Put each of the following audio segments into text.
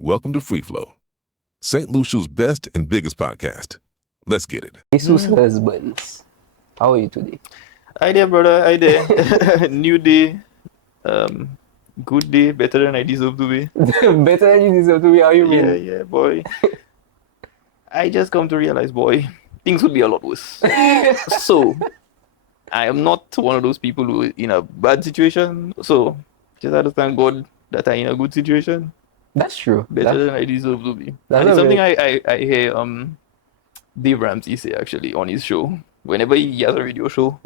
Welcome to Free Flow, St. Lucia's best and biggest podcast. Let's get it. Jesus Husbands. How are you today? Hi there, brother. Hi there. New day. Good day. Better than I deserve to be. Better than you deserve to be. How you Yeah, mean? yeah, boy. I just come to realize, boy, things would be a lot worse. So, I am not one of those people who are in a bad situation. So, just have to thank God that I'm in a good situation. That's true. Better than I deserve to be. that's And it's a something very- I hear Dave Ramsey say actually on his show. Whenever he has a radio show,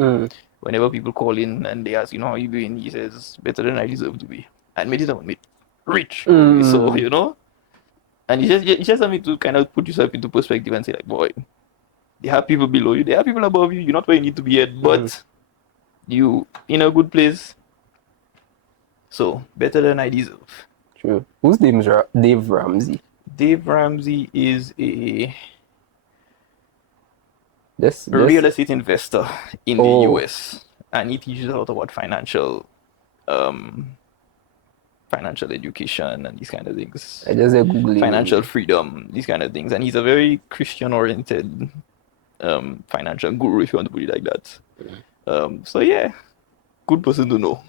whenever people call in and they ask, how you doing, he says, better than I deserve to be. Admit it or admit, rich. So, and it's just something to kind of put yourself into perspective and say, like, boy, there are people below you, there are people above you, you're not where you need to be yet, but you in a good place. So, better than I deserve. True. Whose name is Dave Ramsey? Dave Ramsey is a This real estate investor in the Oh. US, and he teaches a lot about financial education and these kind of things, I just Google financial freedom, these kind of things. And he's a very Christian oriented financial guru, if you want to put it like that. So yeah, good person to know.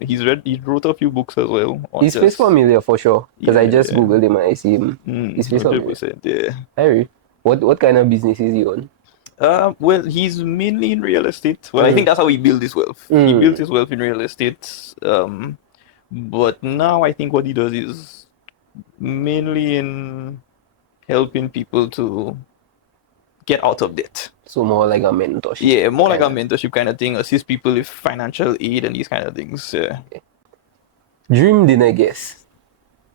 He wrote a few books as well. His face familiar for sure. Because I just Googled him and I see him. His face familiar. 100%, yeah. Harry, what kind of business is he on? Well, he's mainly in real estate. Well, I think that's how he built his wealth. He built his wealth in real estate. But now I think what he does is mainly in helping people to get out of debt. So more like a mentorship. Yeah, more like a mentorship kind of thing. Assist people with financial aid and these kind of things. Yeah. Dream dinner guest.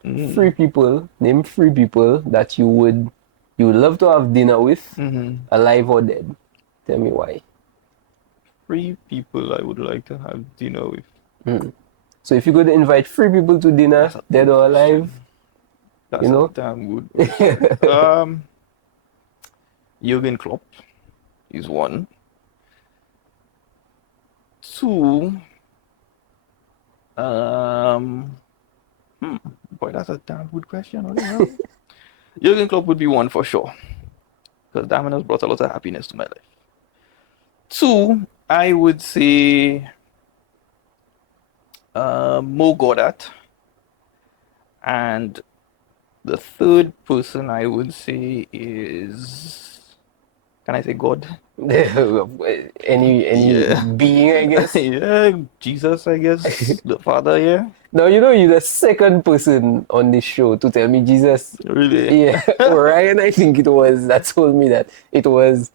Name 3 people that you would love to have dinner with, alive or dead. Tell me why. 3 people I would like to have dinner with. So if you could invite 3 people to dinner, dead or alive, that's damn good. Jurgen Klopp is 1. 2. Boy, that's a damn good question. Jurgen Klopp would be 1 for sure, because that man has brought a lot of happiness to my life. 2, I would say Mo Goddard, and the 3rd person I would say is, can I say God? any being, I guess. Yeah, Jesus, I guess. The Father, yeah. Now you're the 2nd person on this show to tell me Jesus. Really? Yeah, Ryan, I think it was, that told me that it was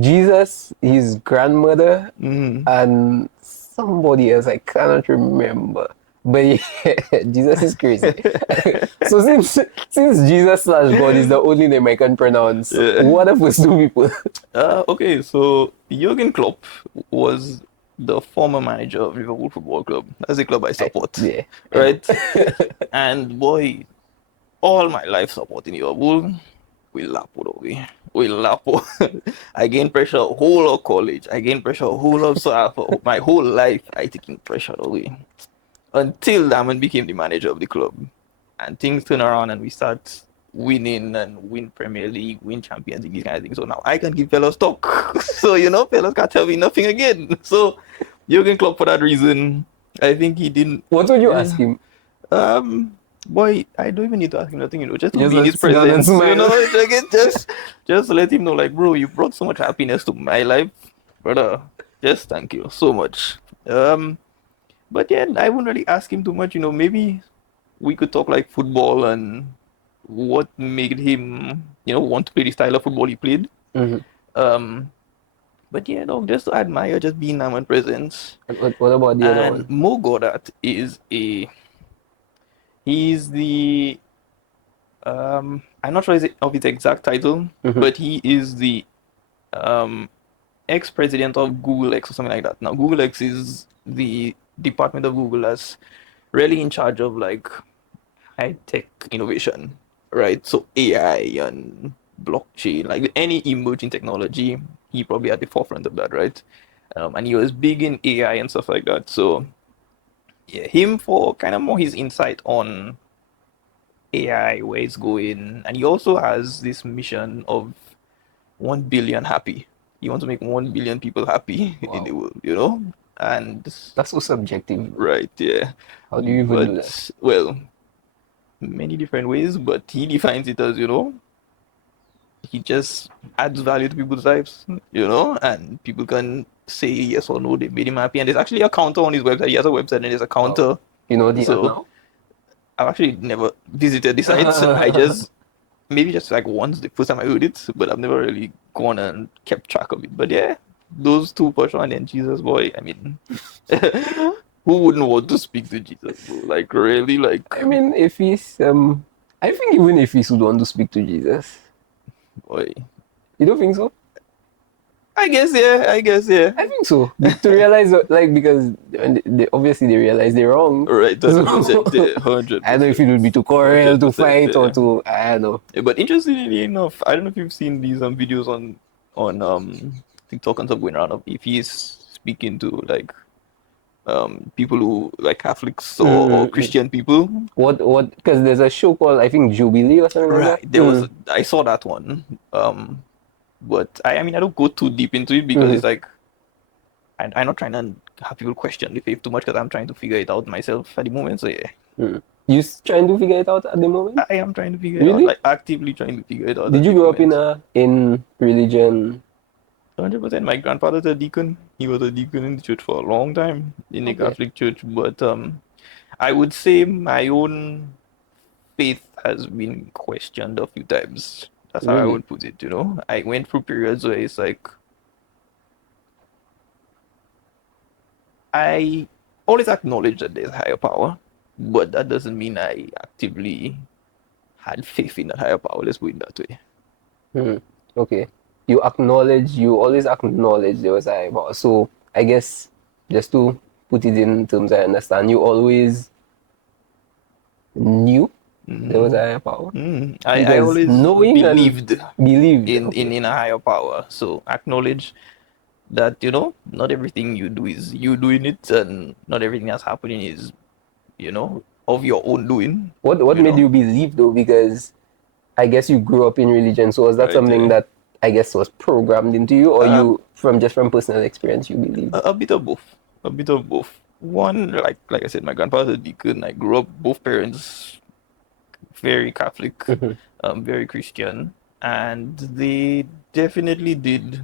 Jesus, his grandmother, and somebody else I cannot remember. But yeah, Jesus is crazy. So since Jesus / God is the only name I can pronounce, what are those 2 people? Okay, so Jurgen Klopp was the former manager of Liverpool Football Club. That's a club I support. Yeah. Right? And boy, all my life supporting Liverpool, we lapo, okay? We lapo. I gained pressure whole of college. I gained pressure whole of for my whole life. I taking pressure away. Until Damon became the manager of the club. And things turn around and we start winning and win Premier League, win Champions League, these kind of things. So now I can give fellas talk. So, fellas can't tell me nothing again. So, Jurgen Klopp, for that reason, I think he didn't... What would you ask him? Boy, I don't even need to ask him nothing, just to Just be in his sit down and presence, smile. just let him know, like, bro, you brought so much happiness to my life, brother. Just thank you so much. But yeah, I wouldn't really ask him too much, maybe we could talk like football and what made him, want to play the style of football he played. But yeah, just to admire, just being in presence. What about the other one? Mo Goddard is he's the, I'm not sure of his exact title, but he is the ex-president of Google X or something like that. Now, Google X is the department of Google that's really in charge of like high-tech innovation, right? So AI and blockchain, like any emerging technology, he probably at the forefront of that, right? And he was big in AI and stuff like that. So yeah, him for kind of more his insight on AI, where it's going, and he also has this mission of 1 billion happy. He wants to make 1 billion people happy in the Wow. world, you know? And That's so subjective, bro. right, yeah. How do you even do that? But well, many different ways, but he defines it as, he just adds value to people's lives, and people can say yes or no, they made him happy. And there's actually a counter on his website. He has a website and there's a Wow. counter. You know the app So now? I've actually never visited the site. I just maybe just like once the first time I heard it, but I've never really gone and kept track of it. But yeah, those two for sure, and then Jesus boy. I mean, who wouldn't want to speak to Jesus, bro? Like really, like I mean, if he's I think even if he's would want to speak to Jesus, boy. you don't think so? I guess yeah. I guess yeah. I think so. To realize, like, because they obviously they realize they're wrong. Right, So, 100%, yeah, 100%. I don't know if it would be too quarrel, to 100%, fight, or yeah. to I don't know. Yeah, but interestingly enough, I don't know if you've seen these videos on TikTok and stuff going around of if he's speaking to like people who like Catholics or Christian people. What? Because there's a show called I think Jubilee or something like Right. that. There was I saw that one. But I mean I don't go too deep into it because it's like I'm not trying to have people question the faith too much because I'm trying to figure it out myself at the moment. So yeah, You trying to figure it out at the moment? I am trying to figure it out, Really? like actively trying to figure it out. Did at you the grow up moment. in religion? 100%. My grandfather's a deacon. He was a deacon in the church for a long time in the Okay. Catholic Church. But I would say my own faith has been questioned a few times. That's how I Really? would put it. I went through periods where it's like I always acknowledge that there's higher power, but that doesn't mean I actively had faith in that higher power. Let's put it that way. Okay. You always acknowledge there was a power. So I guess just to put it in terms I understand, you always knew there was a higher power. I Because always knowing and believed believed. in, Okay. in a higher power. So acknowledge that, not everything you do is you doing it, and not everything that's happening is, of your own doing. What made you believe though? Because I guess you grew up in religion, so was that Right, something yeah. that I guess was programmed into you, or Um, you from personal experience you believe? a bit of both. A bit of both. One, like I said, my grandfather's a deacon. I grew up both parents very Catholic, very Christian, and they definitely did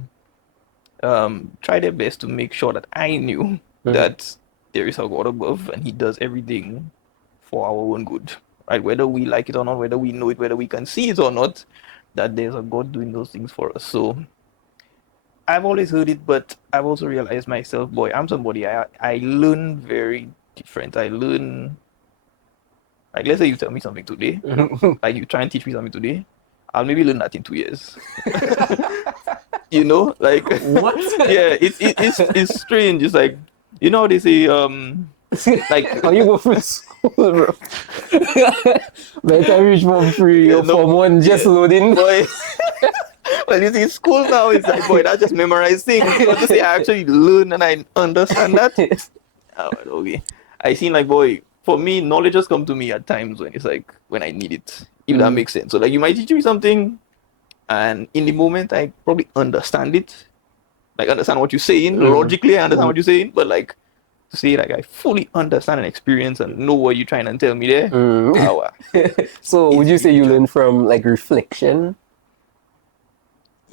try their best to make sure that I knew that there is a God above and He does everything for our own good, right? Whether we like it or not, whether we know it, whether we can see it or not, that there's a God doing those things for us. So I've always heard it, but I've also realized myself, boy, I'm somebody I learn very different. I learn like let's say you tell me something today, like you try and teach me something today, I'll maybe learn that in 2 years. Like What? yeah, it's strange. It's like how they say like How you go through school, bro? By the time you reach Form 3 yeah, or Form 1 just loading. boy. Well, you see, school now is like, boy, that's just memorize things. But to say I actually learn and I understand that, okay. I seen like, boy, for me, knowledge just come to me at times when it's like when I need it, if that makes sense. So like, you might teach me something, and in the moment, I probably understand it, like understand what you're saying. Logically, I understand what you're saying, but like to say like I fully understand and experience and know what you're trying to tell me there. Wow. So would It's you say you religion. learn from like reflection?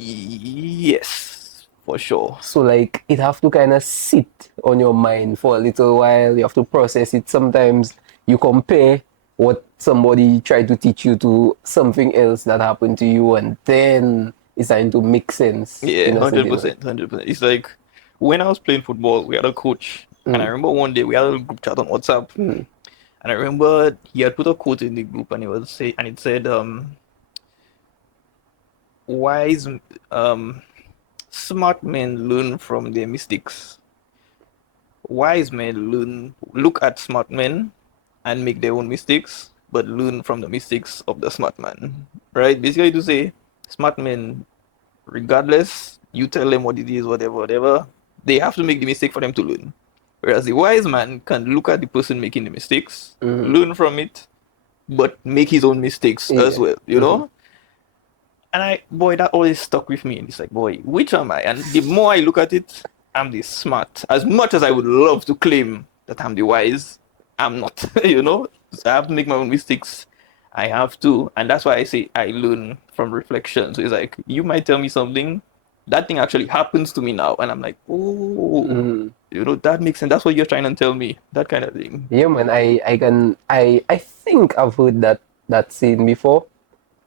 Yes, for sure. So like it have to kind of sit on your mind for a little while. You have to process it. Sometimes you compare what somebody tried to teach you to something else that happened to you, and then it's starting to make sense Yeah, in a hundred certain way. percent, 100%. It's like when I was playing football, we had a coach, and I remember one day we had a group chat on WhatsApp, and I remember he had put a quote in the group, and it said, "Wise, um, smart men learn from their mistakes. Wise men look at smart men and make their own mistakes, but learn from the mistakes of the smart man." Right? Basically, to say, smart men, regardless, you tell them what it is, whatever, whatever, they have to make the mistake for them to learn. Whereas the wise man can look at the person making the mistakes, Mm-hmm. learn from it, but make his own mistakes as Yeah. well, you know? And boy, that always stuck with me. And it's like, boy, which am I? And the more I look at it, I'm the smart. As much as I would love to claim that I'm the wise, I'm not, you know? So I have to make my own mistakes. I have to. And that's why I say I learn from reflection. So it's like, you might tell me something, that thing actually happens to me now. And I'm like, oh, Mm-hmm. you know, that makes sense. That's what you're trying to tell me. That kind of thing. Yeah, man. I think I've heard that saying before.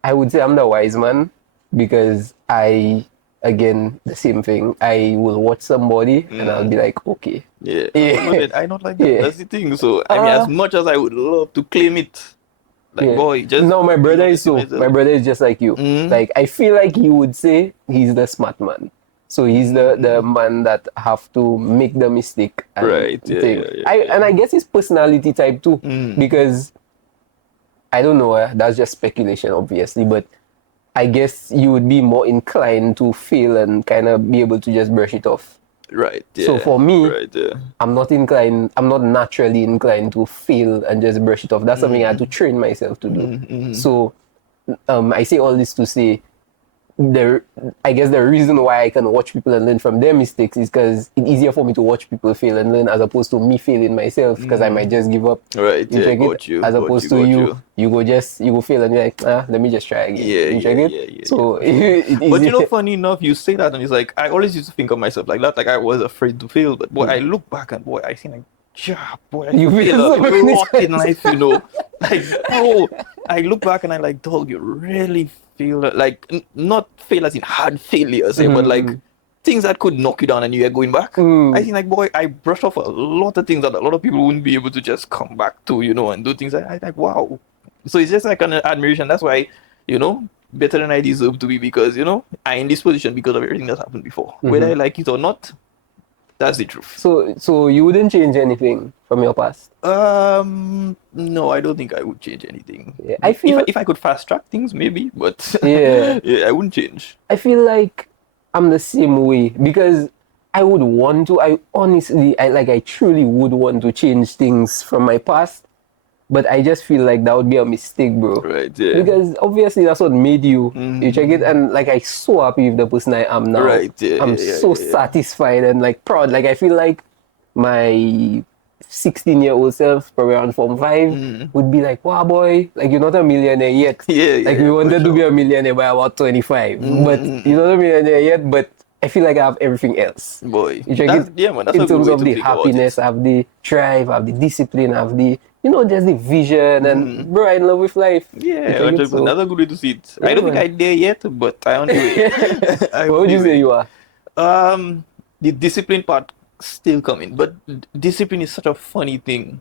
I would say I'm the wise man because again, the same thing. I will watch somebody and I'll be like, okay, Yeah. yeah, I not like that. yeah. That's the thing. So, I mean, as Uh, much as I would love to claim it, like, yeah. boy, just No, my be brother is honest with so. My myself. brother is just like you. Mm, Like I feel like he would say he's the smart man. So he's the man that have to make the mistake and right. Yeah, thing. yeah, yeah, yeah. And I guess his personality type too, Mm, because I don't know. That's just speculation, obviously, but I guess you would be more inclined to fail and kind of be able to just brush it off. right. Yeah. So for me, Right. Yeah. I'm not inclined, I'm not naturally inclined to fail and just brush it off. That's something I had to train myself to do. So I say all this to say I guess the reason why I can watch people and learn from their mistakes is because it's easier for me to watch people fail and learn as opposed to me failing myself because I might just give up. Right. You Yeah. check it Got you. as Got opposed you. to Got you, you. you go fail and you're like, let me just try again. Yeah. You Yeah. check it. Yeah. Yeah. So Yeah. it's But you know, easier. funny enough, you say that, and it's like I always used to think of myself like that, like I was afraid to fail. But boy, I look back and boy, I think like, yeah, boy, I You fail fail a so many lot in times. life, you know. Like, bro, I look back and I like, dog, you really fail, like not fail as in hard failures, but like things that could knock you down and you're going back. I think like, boy, I brushed off a lot of things that a lot of people wouldn't be able to just come back to, you know, and do things. I like, wow. So it's just like an admiration. That's why, you know, better than I deserve to be because, you know, I'm in this position because of everything that happened before. Whether I like it or not, that's the truth. So you wouldn't change anything from your past? No, I don't think I would change anything. Yeah, I feel If I could fast track things, maybe, but yeah. yeah, I wouldn't change. I feel like I'm the same way because I would want to. I honestly, I truly would want to change things from my past, but I just feel like that would be a mistake, bro. Right, yeah. Because obviously that's what made you. You check it, and like I so happy with the person I am now. Right, yeah, I'm yeah, so yeah. satisfied and like proud. Like I feel like my 16-year-old self, probably around Form 5, would be like, wow, boy, like you're not a millionaire yet. Yeah, Like yeah, we for wanted to be sure. a millionaire by about 25, but you're not a millionaire yet. But I feel like I have everything else. Boy, You check that's, it yeah, man, that's in a good terms way of to the think about happiness, it. I have the drive, I have the discipline, I have the, you know, just the vision, and bro, I'm in love with life. You Yeah, check it, 100%. so That's a good way to see it. yeah, I don't think man. I'm there yet, but I'm on the way. I'm What on would the you say way. you are? The discipline part still coming, but discipline is such a funny thing.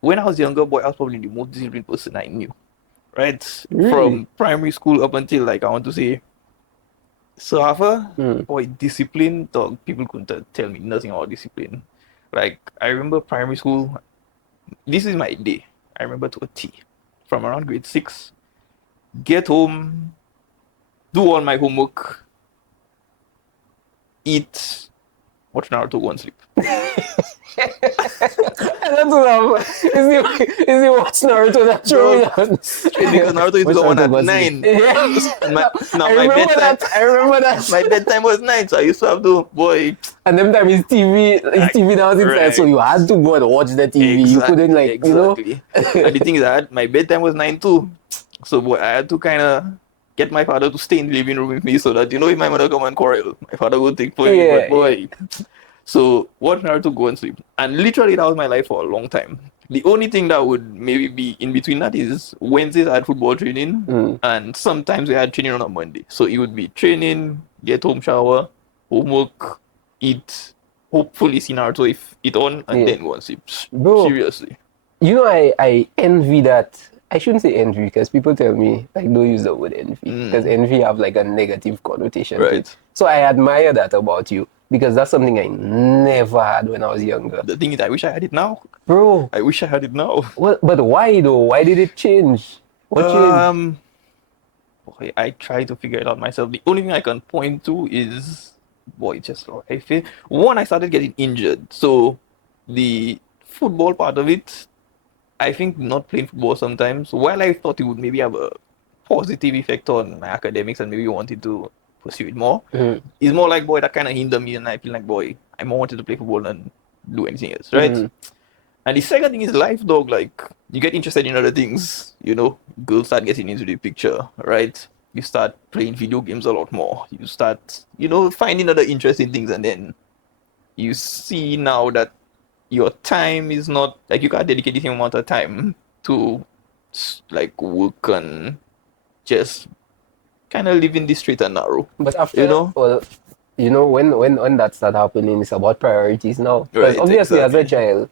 When I was younger, boy, I was probably the most disciplined person I knew. Right? Really? From primary school up until like I want to say so after, boy, discipline, dog, people couldn't tell me nothing about discipline. Like I remember primary school, this is my day. I remember to a T. From around grade 6, get home, do all my homework, eat, watch Naruto, go and sleep. I don't know. Is he watch Naruto that show me that? Because Naruto used to go on at 9. Yeah. And my I remember bedtime, that. I remember that. my bedtime was 9, so I used to have to, boy. And them time his TV that was inside, so you had to go and watch the TV. You couldn't Exactly. And the thing is that my bedtime was 9 too. So boy, I had to kind of get my father to stay in the living room with me so that, you know, if my mother come and quarrel, my father would take for me. But boy, so watch Naruto, go and sleep. And literally that was my life for a long time. The only thing that would maybe be in between that is Wednesdays I had football training and sometimes we had training on a Monday. So it would be training, get home, shower, homework, eat, hopefully see Naruto if it on, and then go and sleep. Bro, seriously. You know, I envy that. I shouldn't say envy because people tell me like don't use the word envy because envy have like a negative connotation to it. So I admire that about you because that's something I never had when I was younger. The thing is, I wish I had it now. Bro. I wish I had it now. Well, but why though? Why did it change? What changed? Boy, I try to figure it out myself. The only thing I can point to is, boy, just I feel one, I started getting injured. So the football part of it, I think not playing football sometimes, while I thought it would maybe have a positive effect on my academics and maybe wanted to pursue it more, it's more like, boy, that kind of hinder me, and I feel like, boy, I more wanted to play football than do anything else, right? And the second thing is life, dog. Like, you get interested in other things, girls start getting into the picture, right? You start playing video games a lot more. You start, finding other interesting things, and then you see now that your time is not, like, you can't dedicate the same amount of time to, like, work and just kind of live in the straight and narrow. But after, when that start happening, it's about priorities now. Because Right, obviously, as a exactly. child,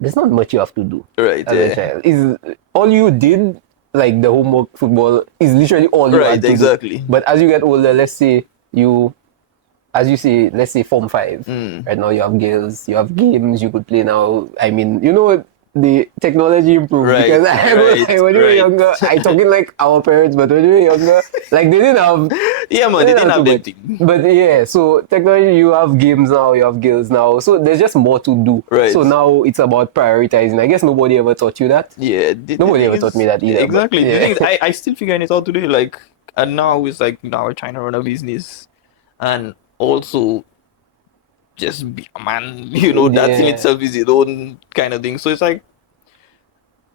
there's not much you have to do. Right, As yeah. a child, is all you did, like the homework, football, is literally all you Right, had to exactly. do. But as you get older, let's say let's say Form 5. Right now you have girls, you have games you could play now. I mean, the technology improved, Right, because I know, right, like, when we were right. younger, I talking like our parents, but when we were younger, like they didn't have Yeah, man, they didn't have too them much. thing. But yeah, so technology, you have games now, you have girls now, so there's just more to do. Right. So now it's about prioritizing. I guess nobody ever taught you that. Yeah, Nobody thing ever taught is- me that either. Exactly. But The yeah. thing is, I still figuring it out today. Like, and now it's like, now we're trying to run a business and also just be a man. That in Yeah. itself is its own kind of thing. So it's like,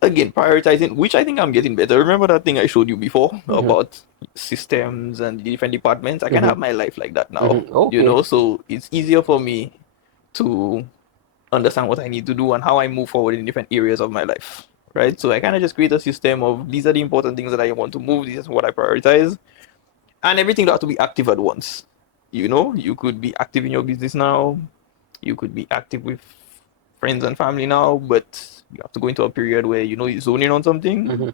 again, prioritizing, which I think I'm getting better. Remember that thing I showed you before about systems and different departments? I kind of have my life like that now. Okay. So it's easier for me to understand what I need to do and how I move forward in different areas of my life. Right? So I kind of just create a system of, these are the important things that I want to move, this is what I prioritize. And everything don't have to be active at once. You could be active in your business now, you could be active with friends and family now, but you have to go into a period where you zone in on something.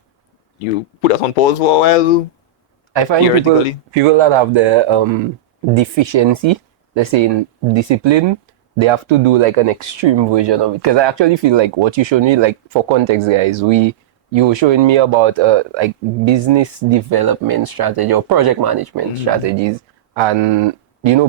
You put that on pause for a while. I find Theoretically. people that have the deficiency, let's say in discipline, they have to do like an extreme version of it. Because I actually feel like what you showed me, like, for context, guys, you were showing me about like business development strategy or project management strategies, and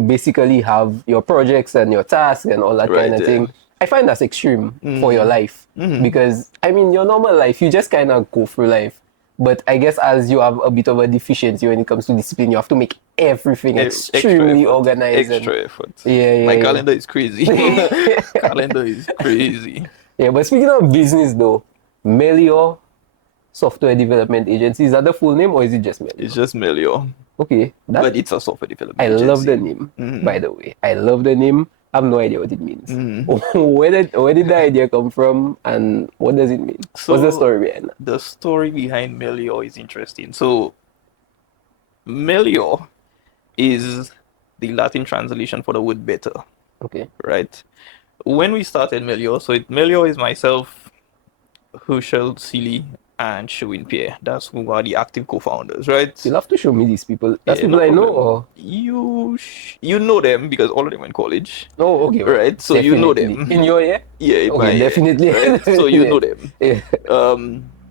basically have your projects and your tasks and all that kind Right, of yeah. thing. I find that's extreme for your life, because I mean, your normal life, you just kind of go through life. But I guess as you have a bit of a deficiency when it comes to discipline, you have to make everything extremely organized. Extra effort. Yeah, My yeah. calendar is crazy. Calendar is crazy. Yeah, but speaking of business though, Melior Software Development Agency, is that the full name or is it just Melior? It's just Melio, Okay, but it's a software development I love the agency. name, by the way. I love the name. I have no idea what it means. Where did the idea come from, and what does it mean? What's the So, story behind that? the story behind Melio is interesting. So, Melio is the Latin translation for the word better, Okay. right? When we started Melio, Melio is myself, Herschel, Seeley, and Sherwin Pierre. That's who are the active co-founders, right? You'll have to show me these people. That's Yeah, people no I know, problem. or? You know them because all of them went college. Oh, okay. Right, so you know Definitely. them. In your year? Yeah, in Okay, my year, definitely. right? So you know them. Yeah.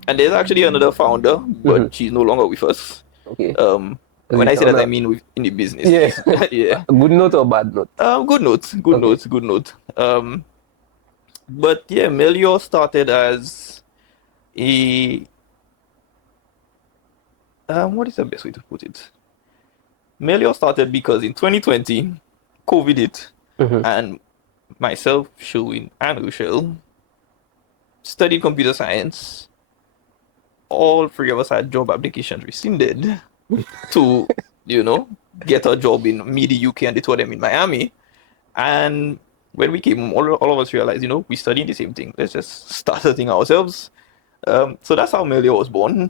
And there's actually another founder, but she's no longer with us. Okay. When I say on that, I a- mean in the business. Yeah. Yeah. Good note or bad note? Good note. Good Okay. note. Good note. But yeah, Melio started as a what is the best way to put it? Melio started because in 2020, COVID hit, and myself, Sherwin, and Rochelle studied computer science. All three of us had job applications rescinded to, get a job in mid UK, and they told them in Miami. And when we came home, all of us realized, we studied the same thing. Let's just start a thing ourselves. So that's how Melio was born.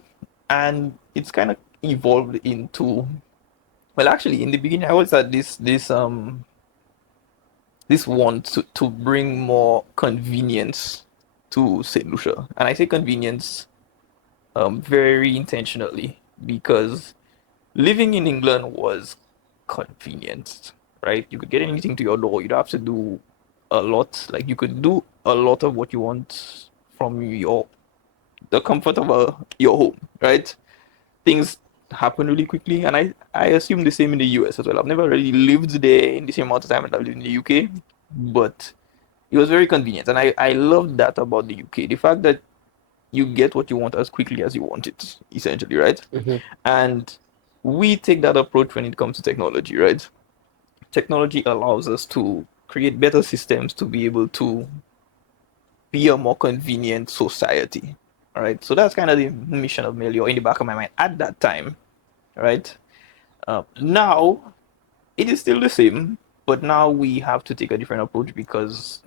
And it's kind of evolved into, well, actually, in the beginning, I always had this want to bring more convenience to St. Lucia. And I say convenience very intentionally, because living in England was convenient, right? You could get anything to your door. You don't have to do a lot. Like, you could do a lot of what you want from the comfort of your home, right? Things happen really quickly, and I assume the same in the US as well. I've never really lived there in the same amount of time that I've lived in the UK, but It was very convenient, and I loved that about the UK. The fact that you get what you want as quickly as you want it, essentially, right? Mhm. And we take that approach when it comes to technology, right? Technology allows us to create better systems to be able to be a more convenient society. All right. So that's kind of the mission of Melio in the back of my mind at that time. Right. Now it is still the same, but now we have to take a different approach because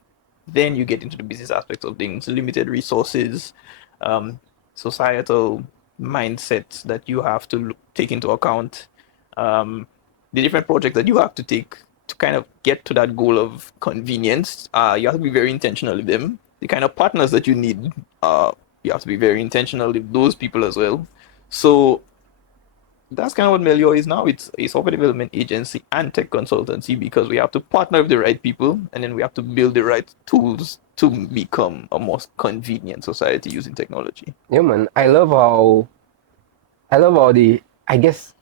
then you get into the business aspects of things, limited resources, um, societal mindsets that you have to take into account, um, the different projects that you have to take to kind of get to that goal of convenience. You have to be very intentional with them. The kind of partners that you need, you have to be very intentional with those people as well. So that's kind of what Melio is now. It's a software development agency and tech consultancy because we have to partner with the right people and then we have to build the right tools to become a more convenient society using technology. Yeah, man. I love how I guess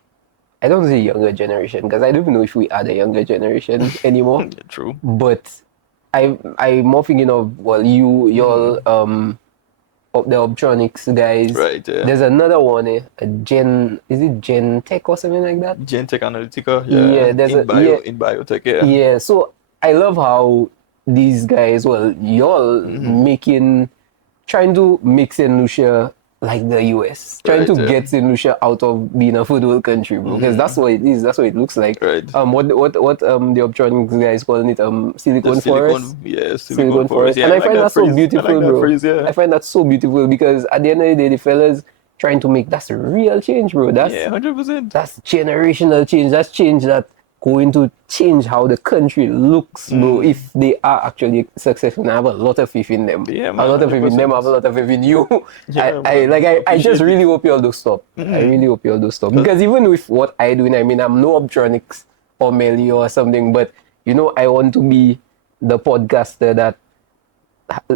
I don't say younger generation because I don't even know if we are the younger generation anymore. True. But I'm more thinking of, well, you're the optronics guys. Right, yeah. There's another one, is it Gen Tech or something like that? Gentech Analytica, Yeah, there's in biotech, yeah. yeah. So I love how these guys, well, y'all trying to make St. Lucia like the US, trying Right, to yeah. get St. Lucia out of being a third world country, bro. Because that's what it is. That's what it looks like. Right. What the optronics guys calling it The Silicon Forest. yeah, Silicon Forest. Yeah, And I like find that so phrase. beautiful, I like that bro. phrase, yeah. I find that so beautiful because at the end of the day, the fellas trying to make that's a real change, bro. Yeah, 100%. That's generational change. That's change that going to change how the country looks, bro. If they are actually successful, and I have a lot of faith in them. Yeah, A man, lot of faith in them. I 100%. have a lot of faith in you. Yeah, I man. like. I Appreciate just it. really hope you all do stop. I really hope you all do stop because even with what I do, I mean, I'm no optronics or Melio or something, but I want to be the podcaster that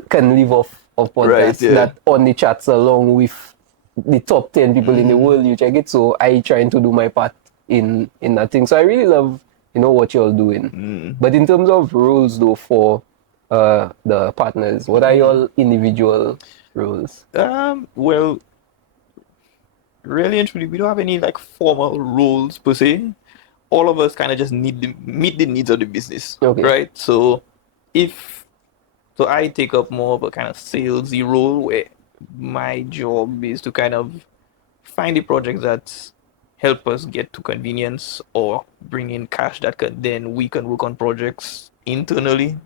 can live off of podcasts Right, yeah. that only chats along with the top 10 people in the world. You check it. So I trying to do my part in that thing. So I really love what you're doing. But in terms of roles though for the partners, what are your individual roles? Well, really and truly, we don't have any like formal roles per se. All of us kind of just meet the needs of the business, Okay. right? So if so, I take up more of a kind of salesy role where my job is to kind of find the projects that help us get to convenience or bring in cash that then we can work on projects internally.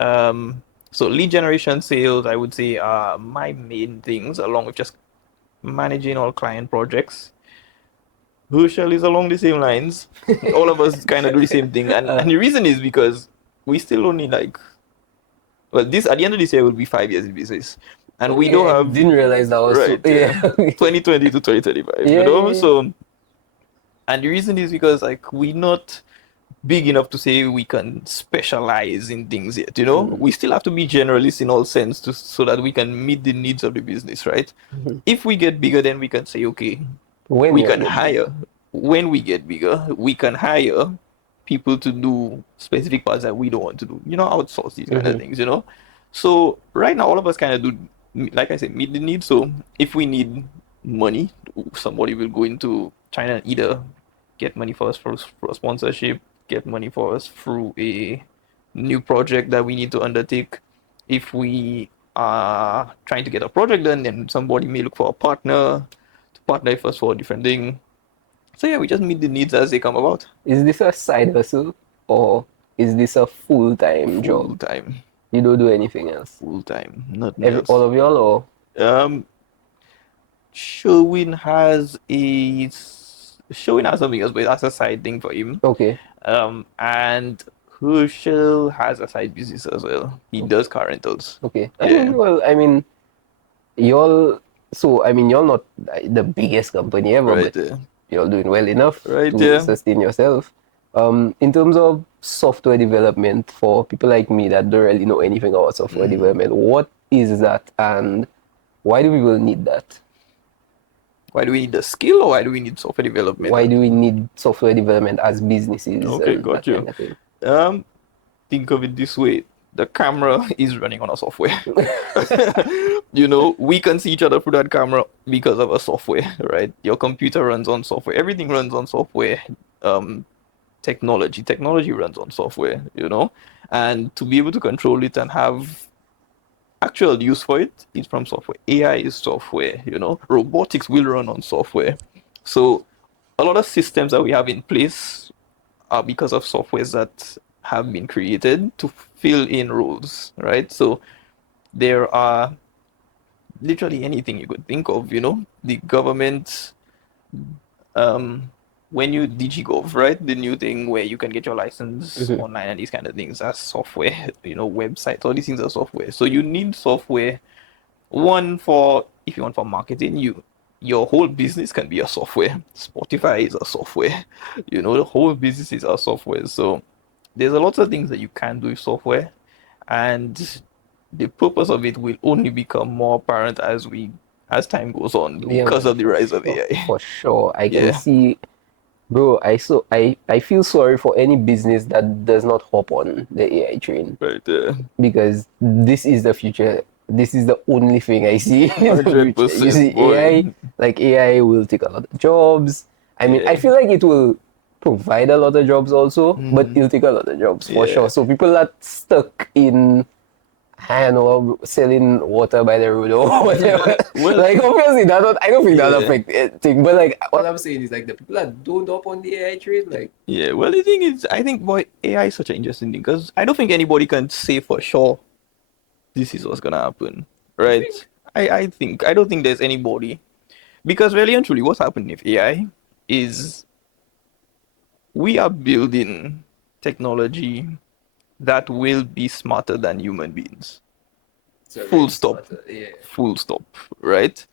So lead generation, sales, I would say, are my main things, along with just managing all client projects. Herschel is along the same lines. All of us kind of do the same thing, and the reason is because we still only this at the end of this year will be 5 years in business, and we don't I have didn't realize that was right, yeah, 2020 to 2035, Yeah, yeah. So, and the reason is because we're not big enough to say we can specialize in things yet. We still have to be generalists in all sense so that we can meet the needs of the business, right? If we get bigger, then we can say, okay, When we you can get hire. When we get bigger, we can hire people to do specific parts that we don't want to do. Outsource these kind of things. So right now, all of us kind of do, like I said, meet the need. So if we need money, somebody will go into China and either get money for us for a sponsorship, get money for us through a new project that we need to undertake. If we are trying to get a project done, then somebody may look for a partner to partner with us for a different thing. So yeah, we just meet the needs as they come about. Is this a side hustle or is this a full-time Full job? time. You don't do anything else? Full time. Nothing else. All of y'all or? Sherwin has something else, but that's a side thing for him. Okay. And Herschel has a side business as well. He does car rentals. Okay. Yeah. Y'all not the biggest company ever, Right. but you're doing well enough Right, to yeah. sustain yourself. In terms of software development, for people like me that don't really know anything about software development, what is that and why do people need that? Why do we need the skill or why do we need software development? Why do we need software development as businesses? Okay, and got that you. kind of thing? Think of it this way. the camera is running on a software. We can see each other through that camera because of a software, right? Your computer runs on software. Everything runs on software. Technology runs on software, and to be able to control it and have actual use for it is from software. AI is software, robotics will run on software. So a lot of systems that we have in place are because of softwares that have been created to fill in roles, right? So there are literally anything you could think of, the government, when you DigiGov, right? The new thing where you can get your license online and these kind of things, that's software, websites, all these things are software. So you need software. One, for if you want for marketing, your whole business can be a software. Spotify is a software. The whole business is a software. So there's a lot of things that you can do with software, and the purpose of it will only become more apparent as time goes on because of the rise of AI. For sure. I can Yeah. see, bro, I feel sorry for any business that does not hop on the AI train, Right. because this is the future. This is the only thing I see in the future. You 100%, see, boy. AI will take a lot of jobs. I mean, I Yeah. feel like it will provide a lot of jobs also, but it'll take a lot of jobs for Yeah. sure. So people that stuck in, I don't know, selling water by the road or whatever. Well, Obviously, I don't think that Yeah. affect thing. But all I'm saying is the people that don't hop on the AI train, Yeah, well, the thing is, I think, boy, AI is such an interesting thing because I don't think anybody can say for sure this is what's gonna happen, right? I don't think there's anybody, because really and truly, what's happening with AI is we are building technology that will be smarter than human beings. Full stop. Full stop, right?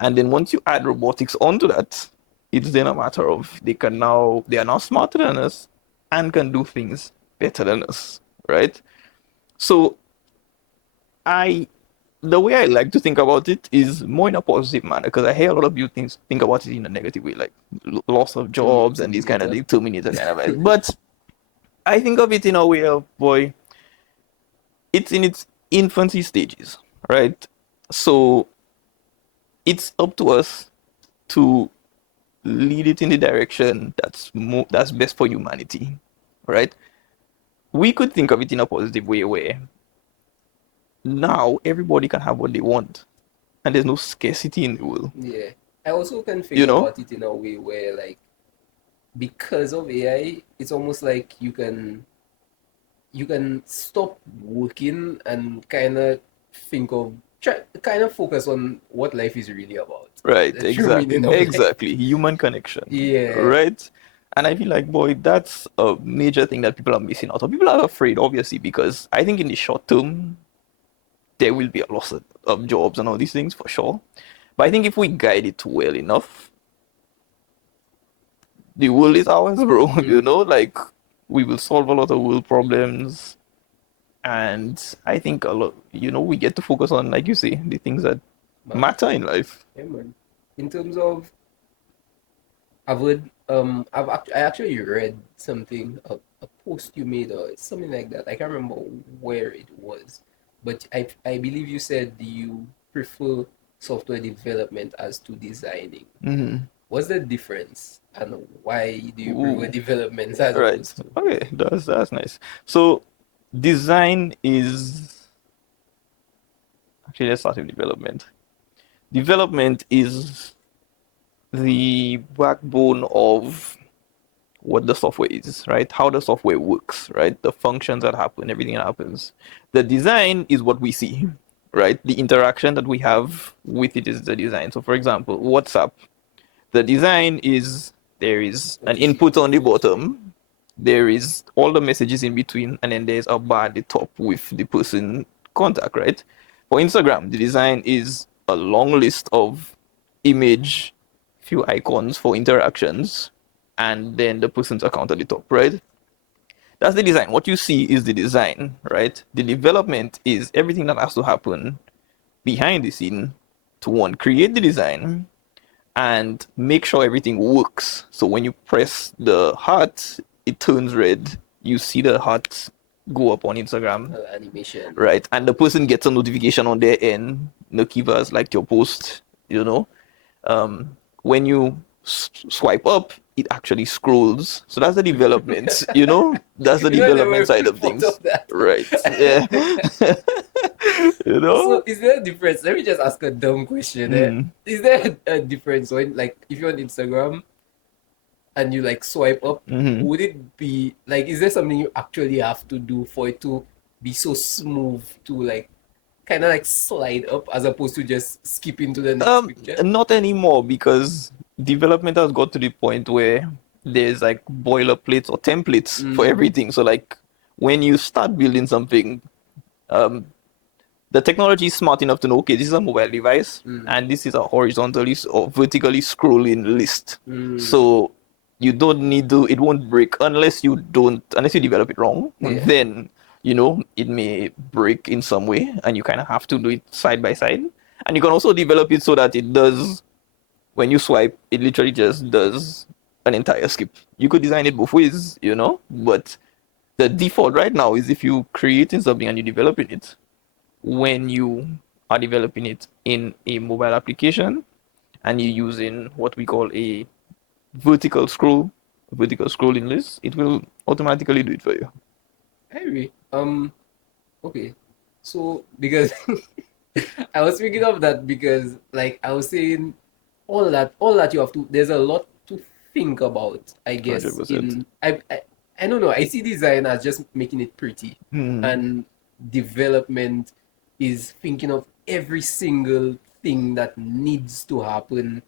And then once you add robotics onto that, it's then a matter of they are now smarter than us and can do things better than us, right? So the way I like to think about it is more in a positive manner, because I hear a lot of you think about it in a negative way, like loss of jobs and these kind of things, Terminator kind of like. But I think of it in a way of, boy, it's in its infancy stages, right? So it's up to us to lead it in the direction that's best for humanity, right? We could think of it in a positive way where now everybody can have what they want and there's no scarcity in the world. Yeah. I also can think about it in a way where because of AI, it's almost like you can stop working and kind of focus on what life is really about. Right, The true meaning of life. exactly. Human connection. Yeah. Right? And I feel like, boy, that's a major thing that people are missing out on. People are afraid, obviously, because I think in the short term, there will be a loss of jobs and all these things for sure. But I think if we guide it well enough, the world is ours, bro. We will solve a lot of world problems. And I think a lot, we get to focus on, like you say, the things that matter in life. Yeah, man. In terms of, I actually read something, a post you made or something like that. I can't remember where it was, but I believe you said you prefer software development as to designing. What's the difference, and why do you prefer development as opposed to? Okay, that's nice. So design is actually, let's start with development. Development is the backbone of what the software is, right? How the software works, right? The functions that happen, everything that happens. The design is what we see, right? The interaction that we have with it is the design. So for example, WhatsApp, the design is there is an input on the bottom, there is all the messages in between, and then there's a bar at the top with the person contact, right? For Instagram, the design is a long list of image, few icons for interactions, and then the person's account at the top, right? That's the design. What you see is the design, right? The development is everything that has to happen behind the scene to one, create the design and make sure everything works. So when you press the heart, it turns red. You see the heart go up on Instagram, Animation. right? And the person gets a notification on their end. Kiva has liked your post, when you swipe up, it actually scrolls. So that's the development, that's the I never development side really of thought things, of that. right? Yeah. So is there a difference? Let me just ask a dumb question. Is there a difference when, like, if you're on Instagram and you like swipe up, would it be like, is there something you actually have to do for it to be so smooth to like kind of like slide up as opposed to just skipping to the next picture? Not anymore, because development has got to the point where there's like boilerplates or templates for everything. So like when you start building something, the technology is smart enough to know, okay, this is a mobile device and this is a horizontally or vertically scrolling list. So you don't need to, it won't break unless you develop it wrong. Yeah. Then, it may break in some way and you kind of have to do it side by side. And you can also develop it so that it does, when you swipe, it literally just does an entire skip. You could design it both ways, but the default right now is if you're creating something and you're developing it, when you are developing it in a mobile application and you're using what we call a vertical scrolling list, it will automatically do it for you. Anyway, okay. So because I was thinking of that because like I was saying all that you have to, there's a lot to think about, I guess. 100%. I don't know. I see design as just making it pretty, and development is thinking of every single thing that needs to happen,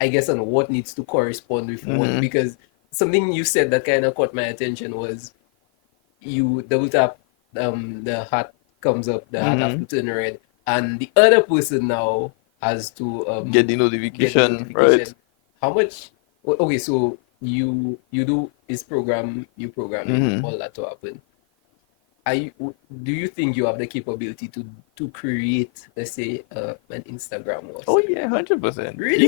I guess, and what needs to correspond with what. Because something you said that kind of caught my attention was you double tap, the hat comes up, the hat have to turn red, and the other person now has to get the notification, right? How much? Okay, so you do is programming all that to happen. Do you think you have the capability to create, let's say, an Instagram or something? Oh yeah, 100%. Really?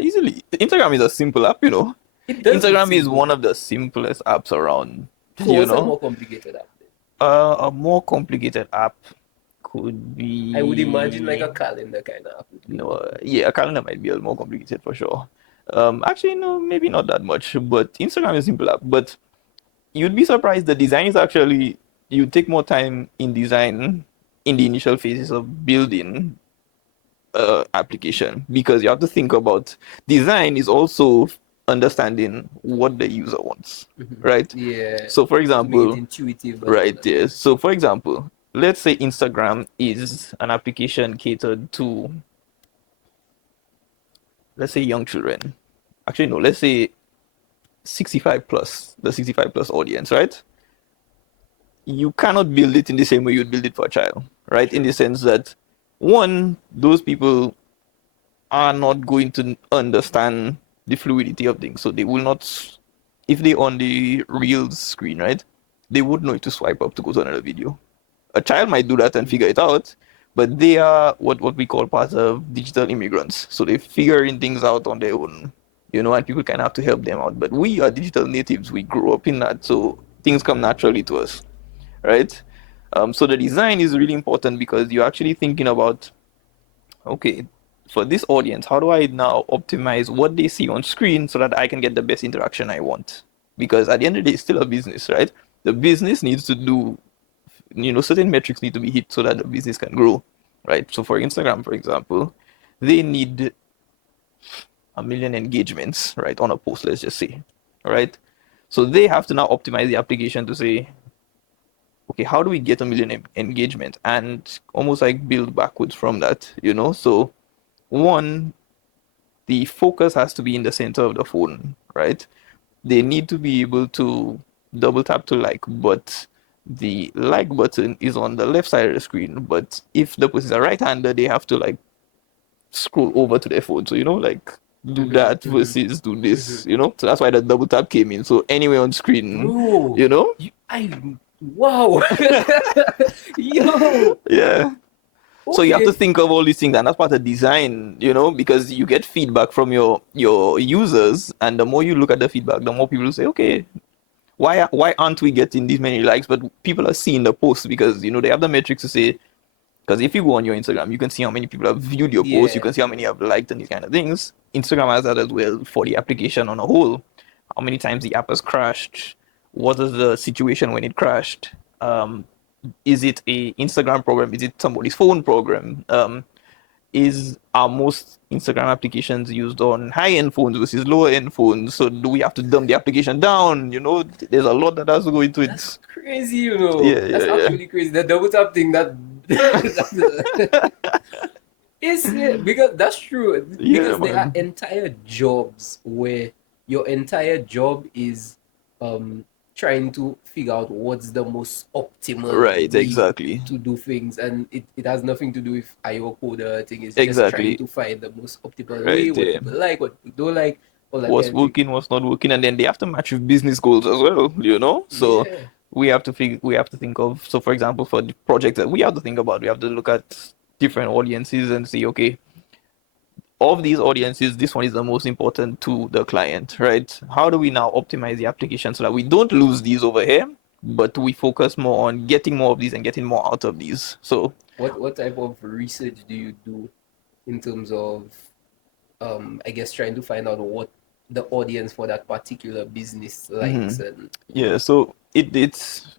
Easily. Instagram is a simple app, It does Instagram look is simple. one of the simplest apps around. So what's a more complicated app then? A more complicated app could be, I would imagine like a calendar kind of app. a calendar might be a little more complicated for sure. Actually, no, maybe not that much, but Instagram is a simple app. But you'd be surprised, the design is actually, you take more time in design in the initial phases of building application, because you have to think about design is also understanding what the user wants, right? Yeah. So for example, make it intuitive. right, yes. So for example, let's say Instagram is an application catered to, let's say, young children. Actually, no, let's say 65 plus, the 65 plus audience, right? You cannot build it in the same way you'd build it for a child, right? In the sense that, one, those people are not going to understand the fluidity of things. So they will not, if they're on the Reels screen, right? They would know to swipe up to go to another video. A child might do that and figure it out, but they are what we call part of digital immigrants. So they're figuring things out on their own, and people kind of have to help them out. But we are digital natives. We grew up in that, so things come naturally to us, right? So the design is really important because you're actually thinking about, okay, for this audience, how do I now optimize what they see on screen so that I can get the best interaction I want? Because at the end of the day, it's still a business, right? The business needs to do, certain metrics need to be hit so that the business can grow, right? So for Instagram, for example, they need 1 million engagements, right, on a post, let's just say, all right? So they have to now optimize the application to say, okay, how do we get 1 million engagement, and almost like build backwards from that, So one, the focus has to be in the center of the phone, right? They need to be able to double tap to like, but the like button is on the left side of the screen. But if the person is a right-hander, they have to like scroll over to their phone. So, like do that versus do this, So that's why the double tap came in. So anywhere on screen, Bro, wow. Yo. Yeah. So you have to think of all these things, and that's part of design, because you get feedback from your users, and the more you look at the feedback, the more people say, okay, why aren't we getting these many likes? But people are seeing the posts because they have the metrics to say. Because if you go on your Instagram, you can see how many people have viewed your post. You Yeah. can see how many have liked and these kind of things. Instagram has that as well for the application on a whole. How many times the app has crashed? What is the situation when it crashed? Is it a Instagram problem? Is it somebody's phone problem? Are most Instagram applications used on high-end phones versus lower-end phones? So do we have to dumb the application down? There's a lot that has to go into it. That's crazy, you know. Yeah, That's yeah, yeah. actually crazy. The double tap thing that is because that's true. Yeah, Because there are man. entire jobs where your entire job is trying to figure out what's the most optimal Right, way exactly. to do things, and it has nothing to do with IO coder thing. It's just Exactly. trying to find the most optimal way, Right, what yeah. people like, what people don't like, all that What's kind of thing. working, what's not working, and then they have to match with business goals as well. So Yeah. we have to think of, so for example, for the project that we have to think about, we have to look at different audiences and see, okay, of these audiences, this one is the most important to the client, right? How do we now optimize the application so that we don't lose these over here, but we focus more on getting more of these and getting more out of these? So What type of research do you do in terms of I guess trying to find out what the audience for that particular business likes and yeah, so it's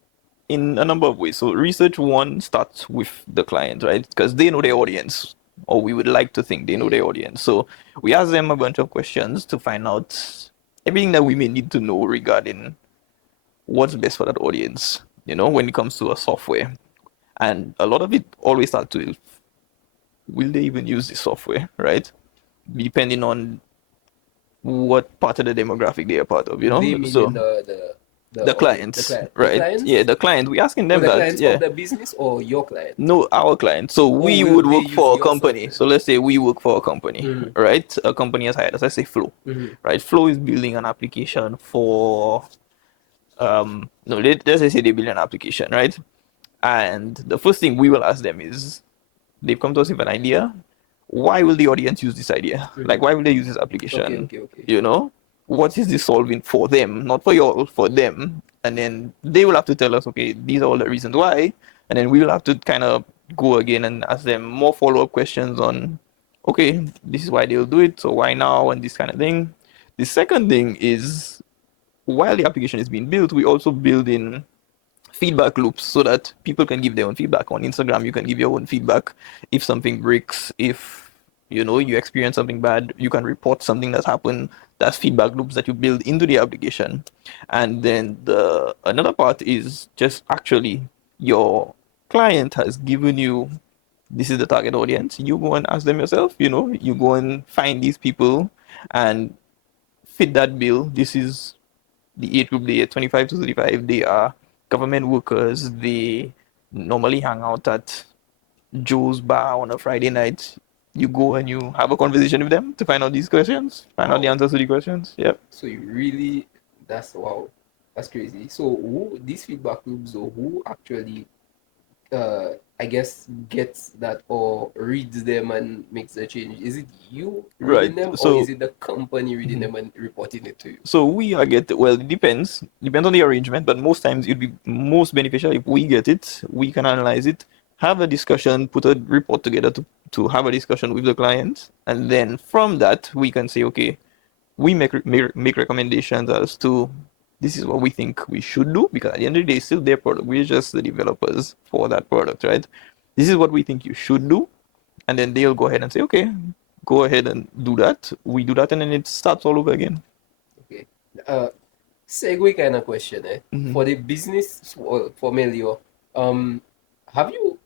in a number of ways. So research one starts with the client, right? Because they know their audience, or we would like to think they know their audience. So we ask them a bunch of questions to find out everything that we may need to know regarding what's best for that audience, when it comes to a software. And a lot of it always starts with, will they even use this software, right? Depending on what part of the demographic they are part of, they mean So in the clients, the right? clients Yeah, the client. We asking or them the that, clients yeah. of the business or your client. No, our client. So we will would they work use for a your company. software? So let's say we work for a company, Mhm. right? A company has hired us. Let's say Flow, Mhm. right? Flow is building an application for, no, let's just say they build an application, right? And the first thing we will ask them is, they've come to us with an idea. Why will the audience use this idea? Like, why will they use this Okay, application? okay. What is this solving for them? Not for you all, for them. And then they will have to tell us, okay, these are all the reasons why. And then we will have to kind of go again and ask them more follow-up questions on, okay, this is why they'll do it, so why now, and this kind of thing. The second thing is, while the application is being built, we also build in feedback loops so that people can give their own feedback. On Instagram, you can give your own feedback. If something breaks, if you experience something bad, you can report something that's happened. That's feedback loops that you build into the application. And then the another part is just actually your client has given you, this is the target audience. You go and ask them yourself, you go and find these people and fit that bill. This is the age group, they are 25 to 35. They are government workers. They normally hang out at Joe's bar on a Friday night. You go and you have a conversation with them to find out these questions, find out the Wow. answers to the questions. Yep. So you really that's wow. That's crazy. So who these feedback loops or who actually I guess gets that or reads them and makes a change? Is it you reading Right. them or is So it the company reading them and reporting it to you? So we are well, it depends on the arrangement, but most times it'd be most beneficial if we get it, we can analyze it, have a discussion, put a report together to have a discussion with the client, and then from that we can say, okay, we make recommendations as to, this is what we think we should do, because at the end of the day, it's still their product. We're just the developers for that product, right? This is what we think you should do, and then they'll go ahead and say, okay, go ahead and do that. We do that, and then it starts all over again. Okay. Segue kind of question, eh? For the business for Melio, have you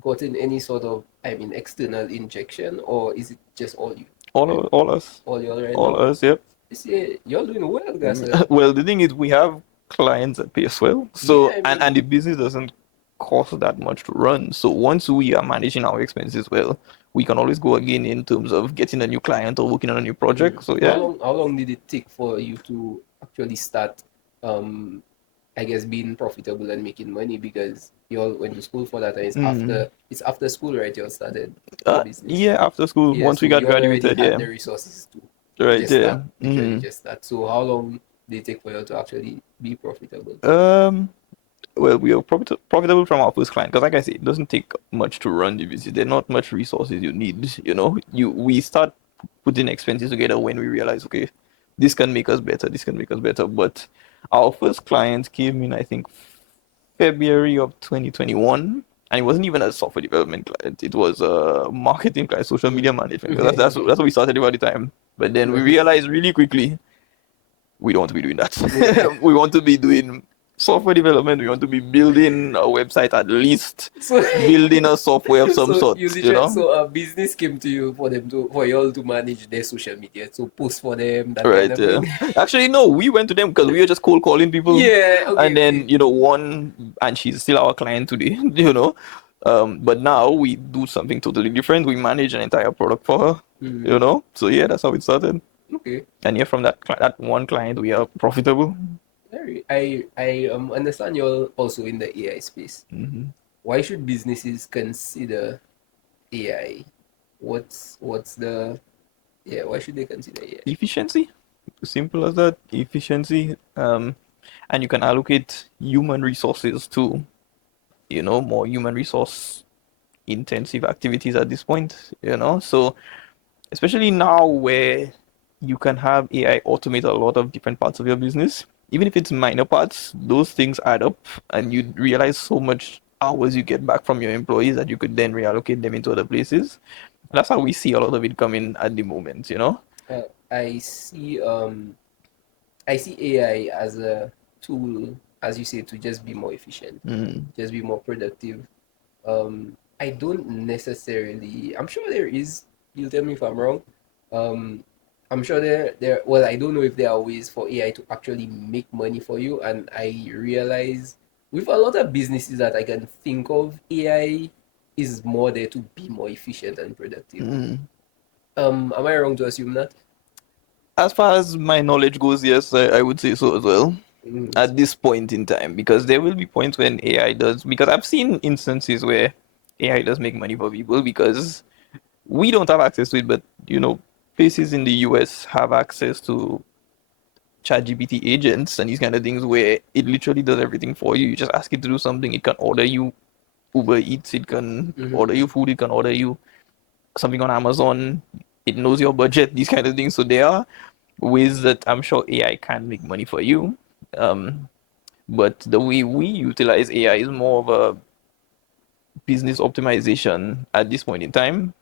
gotten any sort of, I mean, external injection or is it just all you? All us. All you all right All now? us, yep. This year, you're doing well, guys. Well, the thing is, we have clients that pay us well. So, Yeah, I mean, and the business doesn't cost that much to run. So once we are managing our expenses well, we can always go again in terms of getting a new client or working on a new project. So yeah. how long did it take for you to actually start, I guess, being profitable and making money? Because you all went to school for that, and it's after school, right? You all started the business. Yeah, after school, Yeah, once we so got you already graduated, had yeah. the resources to Right, just yeah. start, literally just start. So how long they take for you to actually be profitable? Well, we are profitable from our first client because, like I said, it doesn't take much to run the business. There are not much resources you need. We start putting expenses together when we realize, okay, this can make us better. This can make us better. But our first client came in, I think, February of 2021. And it wasn't even a software development client. It was a marketing client, social media management. 'Cause that's what we started about the time. But then we realized really quickly we don't want to be doing that. We want to be doing software development. We want to be building a website, at least So, building a software of some so sort. you literally, so a business came to you for you all to manage their social media, so post for them, that kind Right, of yeah. thing. Actually, no, we went to them because we were just cold calling people. Yeah, okay, And then, okay. and she's still our client today, But now we do something totally different. We manage an entire product for her, So yeah, that's how it started. Okay. And yeah, from that one client, we are profitable. I understand you're also in the AI space. Mm-hmm. Why should businesses consider AI? What's the yeah? Why should they consider AI? Efficiency, simple as that. Efficiency, and you can allocate human resources to, more human resource intensive activities at this point, So especially now where you can have AI automate a lot of different parts of your business, even if it's minor parts, those things add up and you realize so much hours you get back from your employees that you could then reallocate them into other places. That's how we see a lot of it coming at the moment. Uh, I see I see AI as a tool, as you say, to just be more efficient, just be more productive. I don't necessarily. I'm sure there is. You'll tell me if I'm wrong. Um, I'm sure there. Well, I don't know if there are ways for AI to actually make money for you. And I realize with a lot of businesses that I can think of, AI is more there to be more efficient and productive. Am I wrong to assume that? As far as my knowledge goes, yes, I would say so as well. At this point in time, because there will be points when AI does, because I've seen instances where AI does make money for people because we don't have access to it, but places in the US have access to ChatGPT agents and these kind of things where it literally does everything for you. You just ask it to do something, it can order you Uber Eats, it can order you food, it can order you something on Amazon, it knows your budget, these kind of things. So there are ways that I'm sure AI can make money for you. But the way we utilize AI is more of a business optimization at this point in time.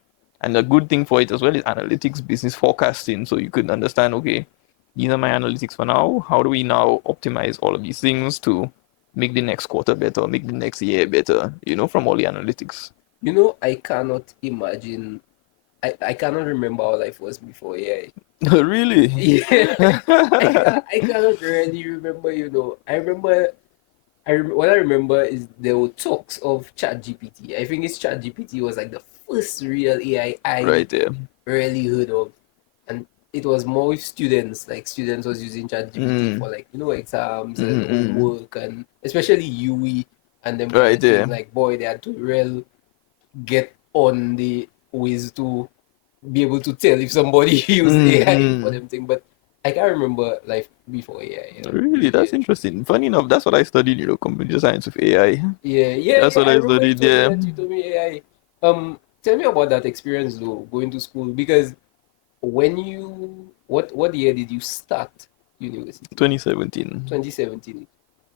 And a good thing for it as well is analytics, business forecasting. So you could understand, okay, these are my analytics for now. How do we now optimize all of these things to make the next quarter better, make the next year better, from all the analytics? I cannot imagine. I cannot remember how life was before AI. Really? Yeah, I cannot really remember. What I remember is there were talks of ChatGPT. I think it's ChatGPT was like the first real AI I Right there. really heard of, and it was more with students. Like students was using ChatGPT for like exams and homework, and especially UE and them kind Right of thing. there. Like boy, they had to real get on the ways to be able to tell if somebody used AI for them thing. But I can't remember life before AI. Really, that's interesting. Funny enough, that's what I studied, computer science with AI. Yeah. That's what I I remember you studied, told me yeah. that. You told me AI. Tell me about that experience though, going to school. Because what year did you start university? 2017. 2017.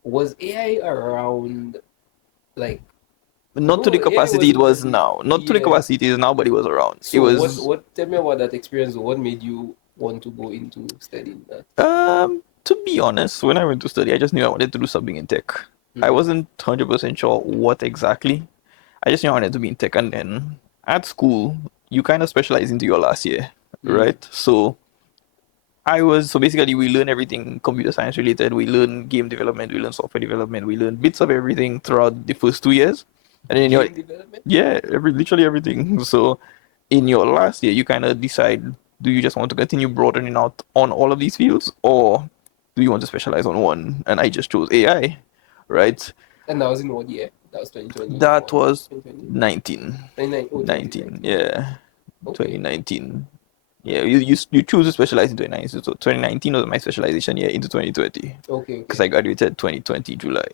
Was AI around like Not to the AI capacity it wasn't was really now. Not to the yeah. capacity it is now, but it was around. It So was what tell me about that experience. What made you want to go into studying that? to be honest, when I went to study, I just knew I wanted to do something in tech. I wasn't 100% sure what exactly. I just knew I wanted to be in tech, and then at school, you kind of specialize into your last year, right? So basically we learn everything computer science related. We learn game development, we learn software development, we learn bits of everything throughout the first 2 years. And then Game development? yeah, literally everything. So in your last year, you kind of decide, do you just want to continue broadening out on all of these fields, or do you want to specialize on one? And I just chose AI, right? And that was in what year? That was 2021, That was 2020, 19. 29, oh, 19, 2019. yeah. Okay. 2019. Yeah, you choose to specialize in 2019. So 2019 was my specialization year into 2020 Okay, because okay. I graduated 2020 July.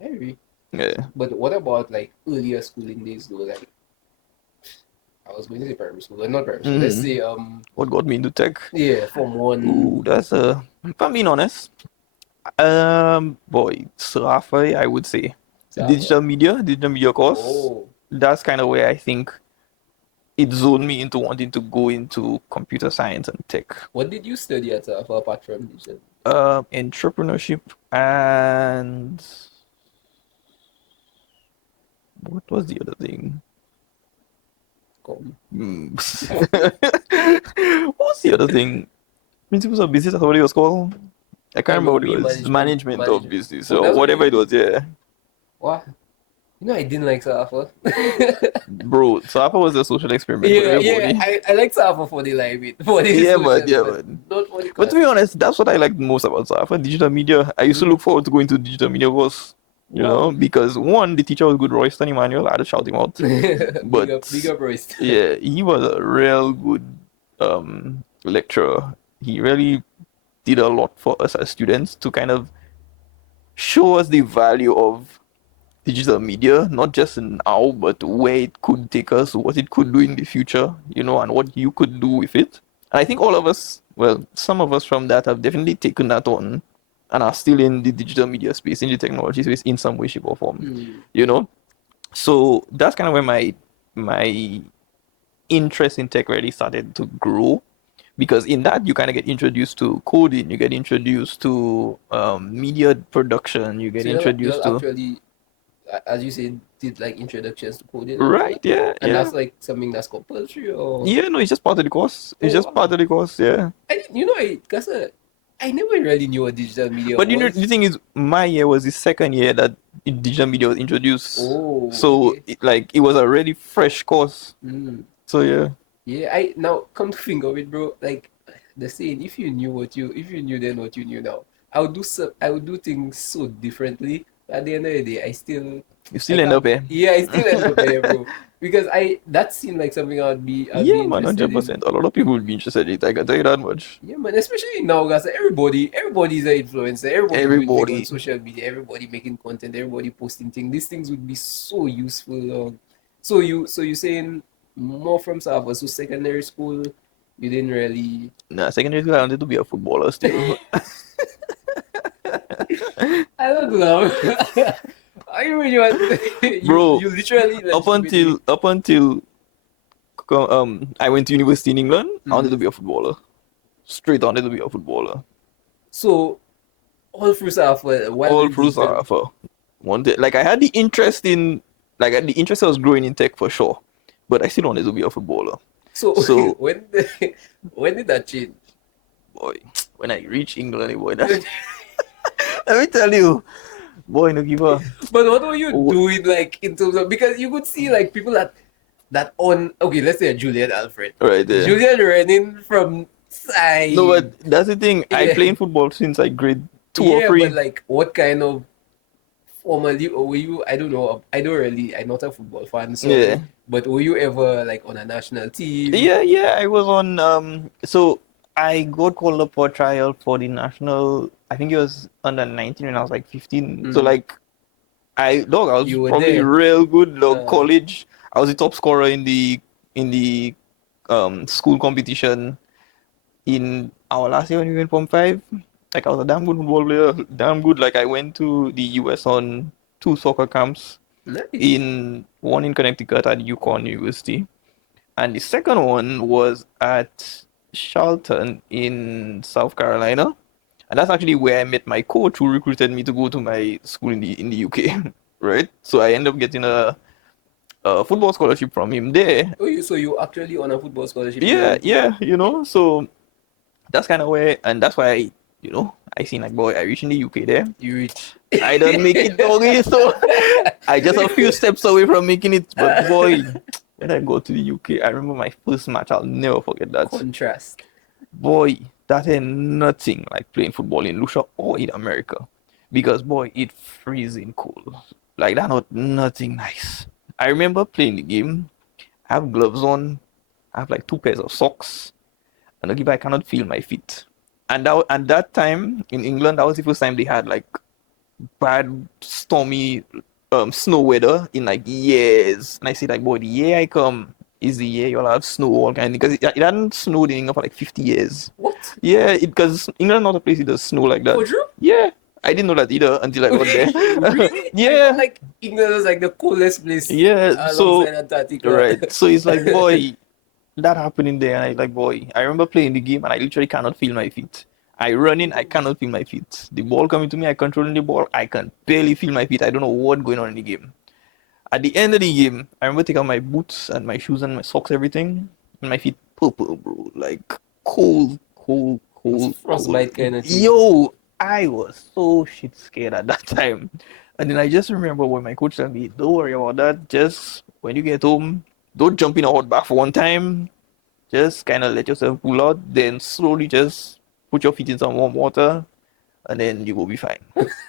Maybe. Yeah. But what about like earlier schooling days though? Like I was going to say primary school, but not primary school. Let's say What got me into tech? yeah, Form One. Ooh, that's if I'm being honest, boy, Sarafa, I would say Safa. digital media course. Oh, That's kind of where I think it zoned me into wanting to go into computer science and tech. what did you study at Safa apart from digital? Entrepreneurship and what was the other thing? Com. Hmm. What was the other thing? Principles of business, that's what it was called. I can't Can't remember remember what it we was. management Management of management. business Oh, or that's what whatever you it was, yeah. what? You know I didn't like Safa. Bro, so Apple was a social experiment for Yeah, yeah. everybody. I like Safa for the live it, for the Yeah, social, but yeah, but but not for the but to class. be honest, that's what I liked most about Safa, digital media. I used to look forward to going to digital media course, Wow. because one, the teacher was good, Royston Emmanuel. I had to shout him out. Big But up, big up, Royce. yeah, he was a real good lecturer. He really did a lot for us as students to kind of show us the value of digital media, not just now, but where it could take us, what it could do in the future, and what you could do with it. And I think all of us, well, some of us from that have definitely taken that on and are still in the digital media space, in the technology space, in some way, shape, or form. Hmm. You know, so that's kind of where my interest in tech really started to grow, because in that you kind of get introduced to coding, you get introduced to media production, you get So you'll introduced to actually, as you said, did like introductions to coding and all right, that, yeah, and yeah. that's like something that's compulsory or Yeah, no, it's just part of the course. It's oh just part wow. of the course, yeah. I didn't, I guess I never really knew what digital media But the was. thing is, my year was the second year that digital media was introduced. Oh, So, okay. it was a really fresh course. Mm. So, yeah. Yeah, I now come to think of it, bro. Like the saying, if you knew then what you knew now, I would do things so differently. At the end of the day, You I still end can't. up here. Yeah, I still end up here, bro. Because that seemed like something I'd be Yeah, man, interested in. 100%. A lot of people would be interested in it. I can tell you that much. Yeah, man. Especially now, guys. Everybody's an influencer. Everybody doing things on Everybody. social media. Everybody making content. Everybody posting things. These things would be so useful. So you saying more from Sava? So secondary school, you didn't really. Nah, secondary school, I wanted to be a footballer still. I don't know. I really want Bro, you literally legitimately. up until I went to university in England, I wanted to Mm. be a footballer. Straight on, I wanted to be a footballer. So all through Sava, while All doing through digital. Sarafa. Wanted, like, I had the interest in, like, the interest was growing in tech for sure, but I still wanted to be a footballer. So So, when did that change? boy, when I reached England, boy, that, let me tell you, boy, no give up. But what were you Oh, doing like in terms of because you could see like people that on okay, let's say a Julian Alfred. right there. Julian running from No, side. but that's the thing. I Yeah. played football since like grade two or Yeah, but three. like what kind of formally or were you I don't know, I don't really I'm not a football fan, Yeah. sorry. But were you ever like on a national team? Yeah, yeah. I was on so I got called up for a trial for the national, I think it was under 19 when I was like 15. So Mm. like I was You were probably there. real good. Like Uh, college, I was the top scorer in the school competition in our last year when we went from five. Like I was a damn good football player, damn good. Like I went to the US on two soccer camps, nice. in one in Connecticut at Yukon University, and the second one was at Charlton in South Carolina. And that's actually where I met my coach who recruited me to go to my school in the UK. Right? So I ended up getting a football scholarship from him there. Oh you so you actually on a football scholarship in Yeah, reality. yeah, so that's kind of where, and that's why I seen like, boy, I reached in the UK there. You reach. I don't make it, doggy, so I just a few steps away from making it. But boy, when I go to the UK, I remember my first match. I'll never forget that. Contrast. Boy, that ain't nothing like playing football in Lucia or in America. Because boy, it freezing cold. Like that not nothing nice. I remember playing the game. I have gloves on. I have like two pairs of socks. And I cannot feel my feet. And that time in England, that was the first time they had like bad stormy snow weather in like years. And I say like, boy, the year I come is the year you'll have snow all kind because it hadn't snowed in England for like 50 years. What? Yeah, because England not a place it does snow like that. For true? Yeah. I didn't know that either until I got there. Really? Yeah. Like England was like the coolest place. Yeah. So Alongside Antarctica. right. So it's like, boy, that happening there, and I like, boy, I remember playing the game and I literally cannot feel my feet. I run in, I cannot feel my feet. The ball coming to me, I controlling the ball, I can barely feel my feet. I don't know what's going on in the game. At the end of the game, I remember taking out my boots and my shoes and my socks, everything, and my feet purple, bro. Like cold. Frostbite kind of thing. Yo, I was so shit scared at that time. And then I just remember when my coach told me, don't worry about that. Just when you get home, don't jump in a hot bath one time. Just kind of let yourself cool out. Then slowly just put your feet in some warm water. And then you will be fine.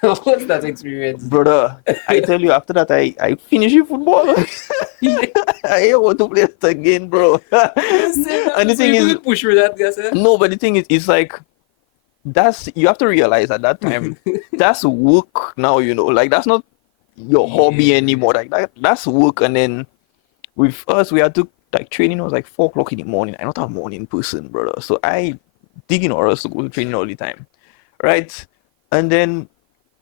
What's that experience? Brother, I tell you, after that, I finished football. I want to play it again, bro. And the thing is, push for that, guys. no, but the thing is, it's like, you have to realize at that time, that's work now, like that's not your hobby anymore. Like that's work. And then with us, we had to, like, training was like 4 o'clock in the morning. I'm not a morning person, brother. So I dig in hours to go to training all the time. Right? And then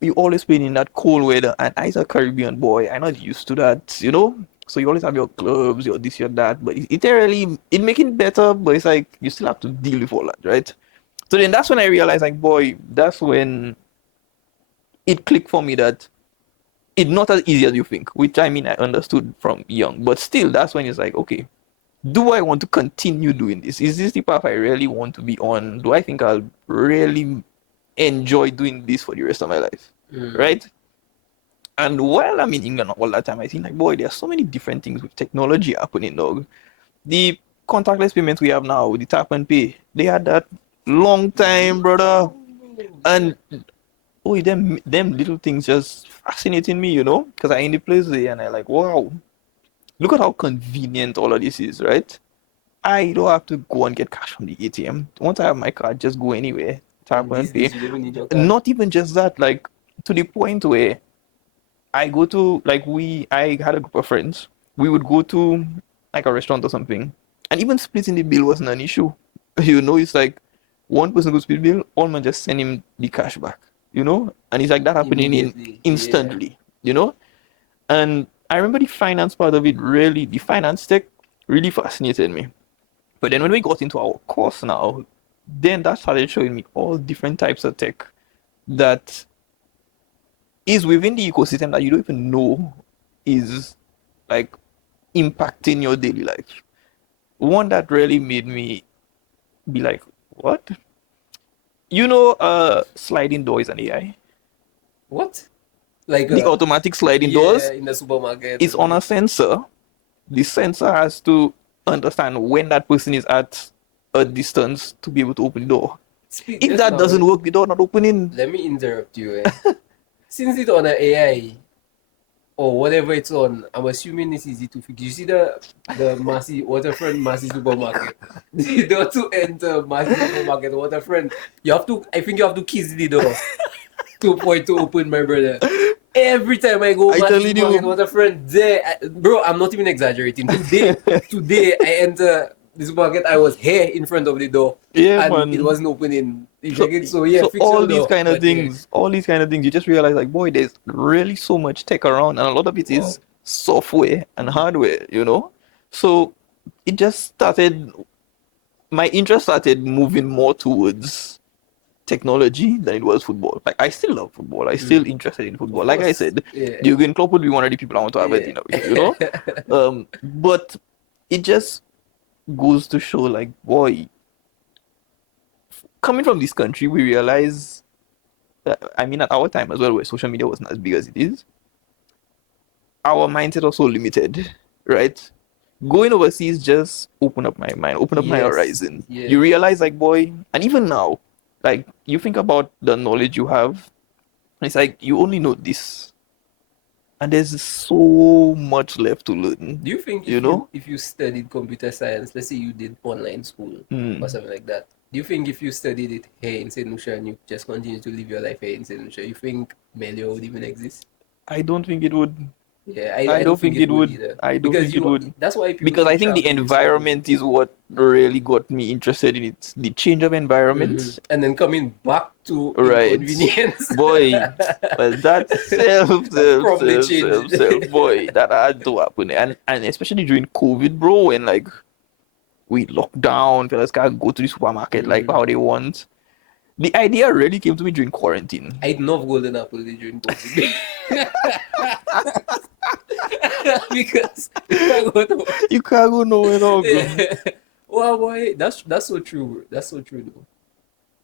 you always playing in that cold weather, and I'm a Caribbean boy. I'm not used to that, So you always have your gloves, your this, your that, but it making it better, but it's like you still have to deal with all that, right? So then that's when I realized, like, boy, that's when it clicked for me that it's not as easy as you think, which I mean I understood from young, but still that's when it's like, okay, do I want to continue doing this? Is this the path I really want to be on? Do I think I'll really enjoy doing this for the rest of my life? Right? And while I'm in England all that time, I think, like, boy, there are so many different things with technology happening, dog. The contactless payments we have now, the tap and pay, they had that long time, brother. And them little things just fascinating me, because I in the place there and I like, wow, look at how convenient all of this is, right? I don't have to go and get cash from the ATM. Once I have my card, just go anywhere, tap and pay. Not even just that, like, to the point where I go to, like, I had a group of friends. We would go to, like, a restaurant or something, and even splitting the bill wasn't an issue. It's like one person could split the bill, all man just send him the cash back, and it's like that happening instantly, And I remember the finance part of it, really, the finance tech really fascinated me. But then when we got into our course now, then that started showing me all different types of tech that is within the ecosystem that you don't even know is, like, impacting your daily life. One that really made me be like, what? Sliding doors and AI. What? Like the automatic sliding doors in the supermarket. is on a sensor. The sensor has to understand when that person is at a distance to be able to open the door. If that doesn't work, the door not opening. Let me interrupt you. Since it's on an AI or whatever it's on, I'm assuming it's easy to fix. You see the Massy Waterfront Massy supermarket. The door to enter Massy supermarket waterfront. I think you have to kiss the door to open, my brother. Every time I go Massy supermarket waterfront, bro, I'm not even exaggerating. Today I enter the supermarket, I was here in front of the door. Yeah, and man. It wasn't opening. So all these kind of things, you just realize, like, boy, there's really so much tech around, and a lot of it is software and hardware, So it just started, my interest started moving more towards technology than it was football. Like, I still love football. I still interested in football. Like I said, Jurgen Klopp would be one of the people I want to have a dinner with, But it just goes to show, like, boy, coming from this country, we realize that, I mean, at our time as well, where social media wasn't as big as it is, our mindset was so limited, right? Going overseas just opened up my mind, opened up my horizon. You realize, like, boy, and even now, like, you think about the knowledge you have, it's like you only know this. And there's so much left to learn. Do you think You know? if you studied computer science, let's say you did online school or Hmm. something like that, do you think if you studied it here in St. Lucia and you just continue to live your life here in St. Lucia, you think Melio would even exist? I don't think it would. Yeah, I I don't don't think think it it would would. either. I don't Because think it would. that's why people Because keep I think the traveling so much. environment is what really got me interested in it. The change of environment. And then coming back to Right. inconvenience. Boy. Well, that Probably changed. boy, that had to happen. And especially during COVID, bro, when like we locked down, fellas can't go to the supermarket like how they want. The idea really came to me during quarantine. I'd love golden apple during COVID. Because You can't go nowhere, dog. yeah. Well, boy, that's so true. Bro. That's so true, though.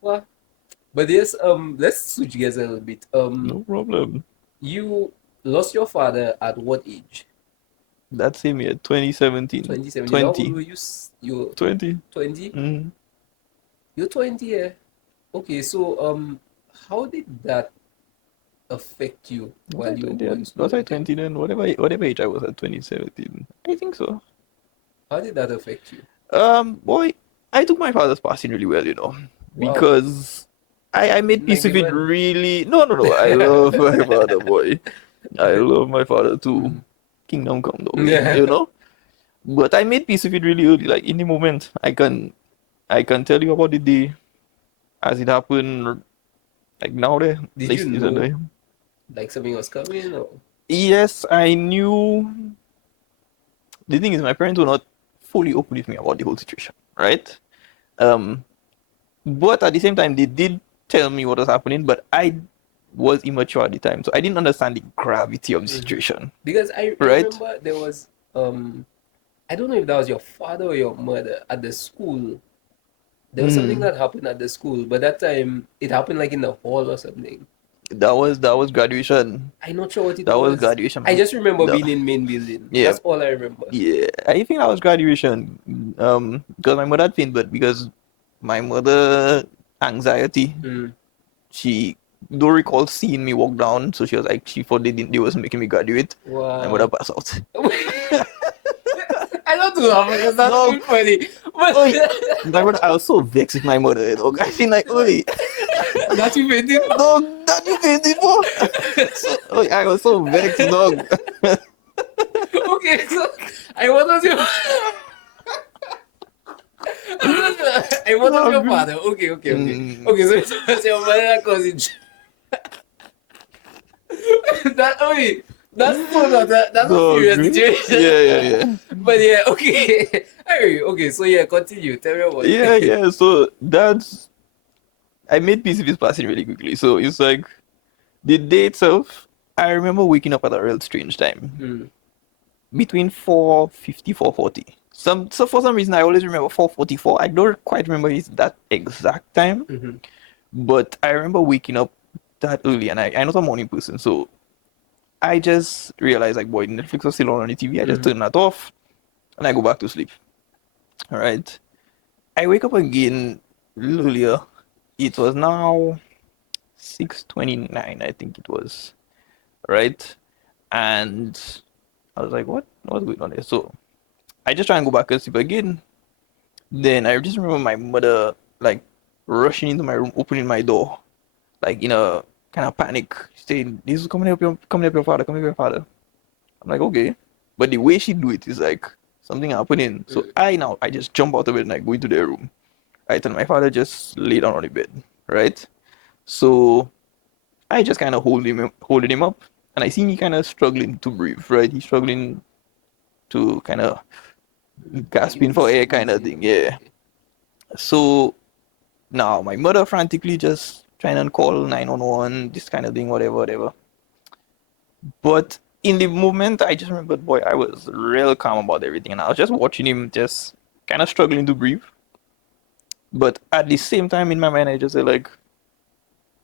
Well, but yes, let's switch gears a little bit. No problem. You lost your father at what age? That same year, 2017. 2017. How old 20. were you? You 20. 20? Mm. You're 20, yeah. Okay, so how did that affect you while you were going to school? Was I 20 then? Whatever age I was at 2017. I think so. How did that affect you? Boy, I took my father's passing really well, Wow. because I made peace with it 91. really. No. I love my father, boy. I love my father too. Mm. Kingdom come, though, Yeah. But I made peace with it really early. Like in the moment, I can tell you about the day as it happened. Like now, there. Did Like, you it's a know day. like something was coming or? Yes, I knew. The thing is, my parents were not fully open with me about the whole situation, right? Um, but at the same time, they did tell me what was happening, but I was immature at the time, so I didn't understand the gravity of the situation, Because I right? remember there was I don't know if that was your father or your mother at the school. There was something Hmm. that happened at the school, but that time it happened like in the hall or something. That was graduation. I'm not sure what it That was was. graduation. I just remember The- being in main building. yeah, That's all I remember. yeah. I think that was graduation. Because my mother had faint, but because my mother anxiety, Mm. she don't recall seeing me walk down, so she was like, she thought they wasn't making me graduate. My mother Wow. passed out. I don't laugh because that's No. too funny. But Oi, my mother, I was so vexed with my mother, I feel like, oi, that you made it. dog, that you paid it for. Oi, I was so vexed, dog. Okay, so I was your I was your father. Okay. Mm. Okay, so it was your mother and cousin. That that's so not that's a Dog. serious situation. Yeah. But yeah, okay. Okay, so yeah, continue. Tell me about it. Yeah. So I made peace with this passing really quickly. So it's like the day itself, I remember waking up at a real strange time. Mm. Between 4:50, 4:40. So for some reason I always remember 4:44. I don't quite remember it's that exact time. Mhm. But I remember waking up that early, and I'm not a morning person, so I just realized like, boy, Netflix was still on the TV. I just turn that off, and I go back to sleep. All right. I wake up again a little earlier. It was now 6:29, I think it was, right? And I was like, what's going on there? So I just try and go back and sleep again. Then I just remember my mother like rushing into my room, opening my door, like in a kind of panic, saying, "This is come help your father, come help your father." I'm like, okay, but the way she do it is like something happening. So I just jump out of bed and I go into their room, right? And my father just lay down on the bed, right? So I just kind of holding him up, and I see me kind of struggling to breathe, right? He's struggling to kind of gasping for air, kind of thing, yeah. So now my mother frantically just trying to call 911, this kind of thing, whatever. But in the moment, I just remembered, boy, I was real calm about everything, and I was just watching him just kind of struggling to breathe. But at the same time, in my mind, I just said like,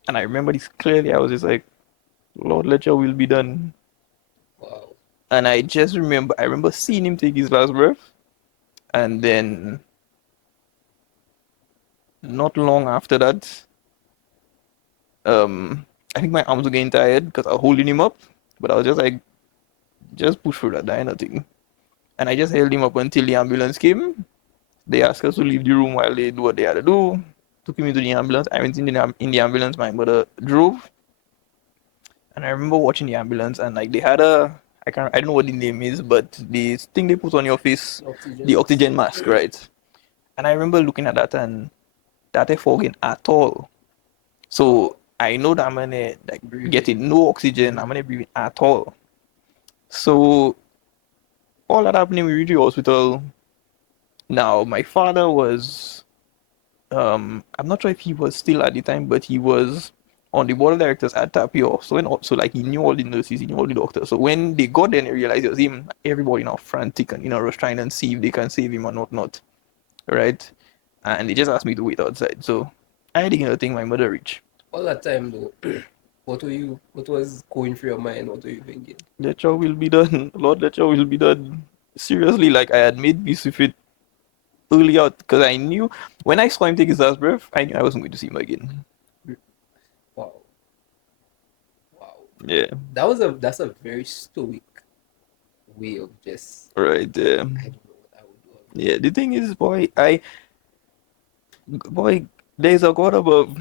and I remember this clearly. I was just like, Lord, let your will be done. Wow. And I remember seeing him take his last breath, and then not long after that, I think my arms were getting tired because I was holding him up, but I was just like just push through that diner thing. And I just held him up until the ambulance came. They asked us to leave the room while they do what they had to do. Took him into the ambulance. I went in the ambulance. My mother drove, and I remember watching the ambulance, and like they had I don't know what the name is, but the thing they put on your face, the oxygen mask, right? And I remember looking at that and that ain't fogging at all. So I know that I'm gonna like getting no oxygen. I'm gonna breathe at all. So all that happening, we reached the hospital. Now my father was I'm not sure if he was still at the time, but he was on the board of directors at Tapio. So like he knew all the nurses, he knew all the doctors. So when they got there and realized it was him, everybody now frantic and rush trying and see if they can save him or not. Right? And they just asked me to wait outside. So I didn't think my mother reached. All that time though, what was going through your mind? What were you thinking? The job will be done. Lord, the job will be done. Seriously, like I had made peace with it early out because I knew when I saw him take his last breath, I knew I wasn't going to see him again. Wow. Yeah. That's a very stoic way of just Right. I don't know what I would do. Yeah. The thing is, boy, there's a God above.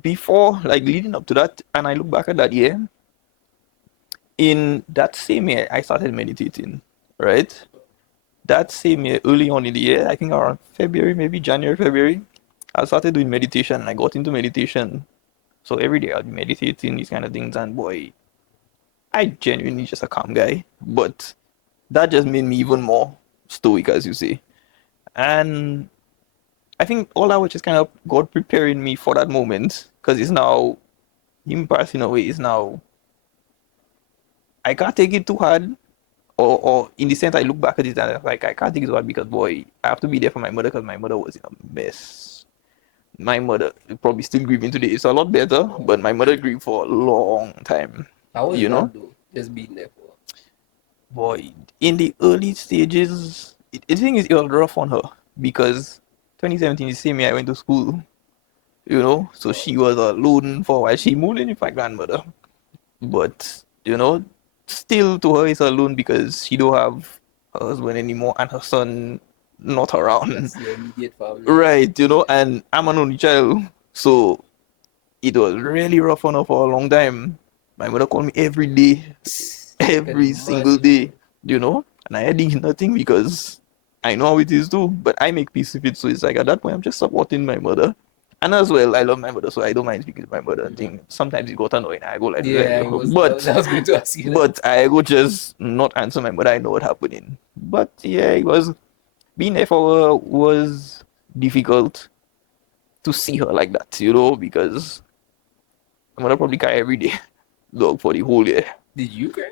Before, like leading up to that, and I look back at that year. In that same year, I started meditating. Right. That same year, early on in the year, I think around February, maybe January, February, I started doing meditation and I got into meditation. So every day I'll be meditating, these kind of things, and boy, I genuinely just a calm guy. But that just made me even more stoic, as you say. And I think all that was just kind of God preparing me for that moment. Because it's now, him passing away is now, I can't take it too hard. Or in the sense I look back at it and I'm like I can't take it too hard because boy, I have to be there for my mother because my mother was in a mess. My mother probably still grieving today. It's a lot better, but my mother grieved for a long time. How was You know? that though? Just being there for Boy, in the early stages, the thing is, it was rough on her because 2017 is the same year I went to school, so she was alone for a while. She moved in with my grandmother, but still to her it's alone because she don't have her husband anymore and her son not around. that's your immediate family. Right, and I'm an only child, so it was really rough on her for a long time. My mother called me every day, every single day, and I did nothing because I know how it is too, but I make peace with it. So it's like at that point, I'm just supporting my mother. And as well, I love my mother, so I don't mind speaking to my mother and thing. Sometimes it got annoying. I go like, Yeah, I was going to ask you that. but I go just not answer my mother. I know what happening. But yeah, it was being there for her was difficult to see her like that, because my mother probably cry every day, dog, for the whole year. Did you cry?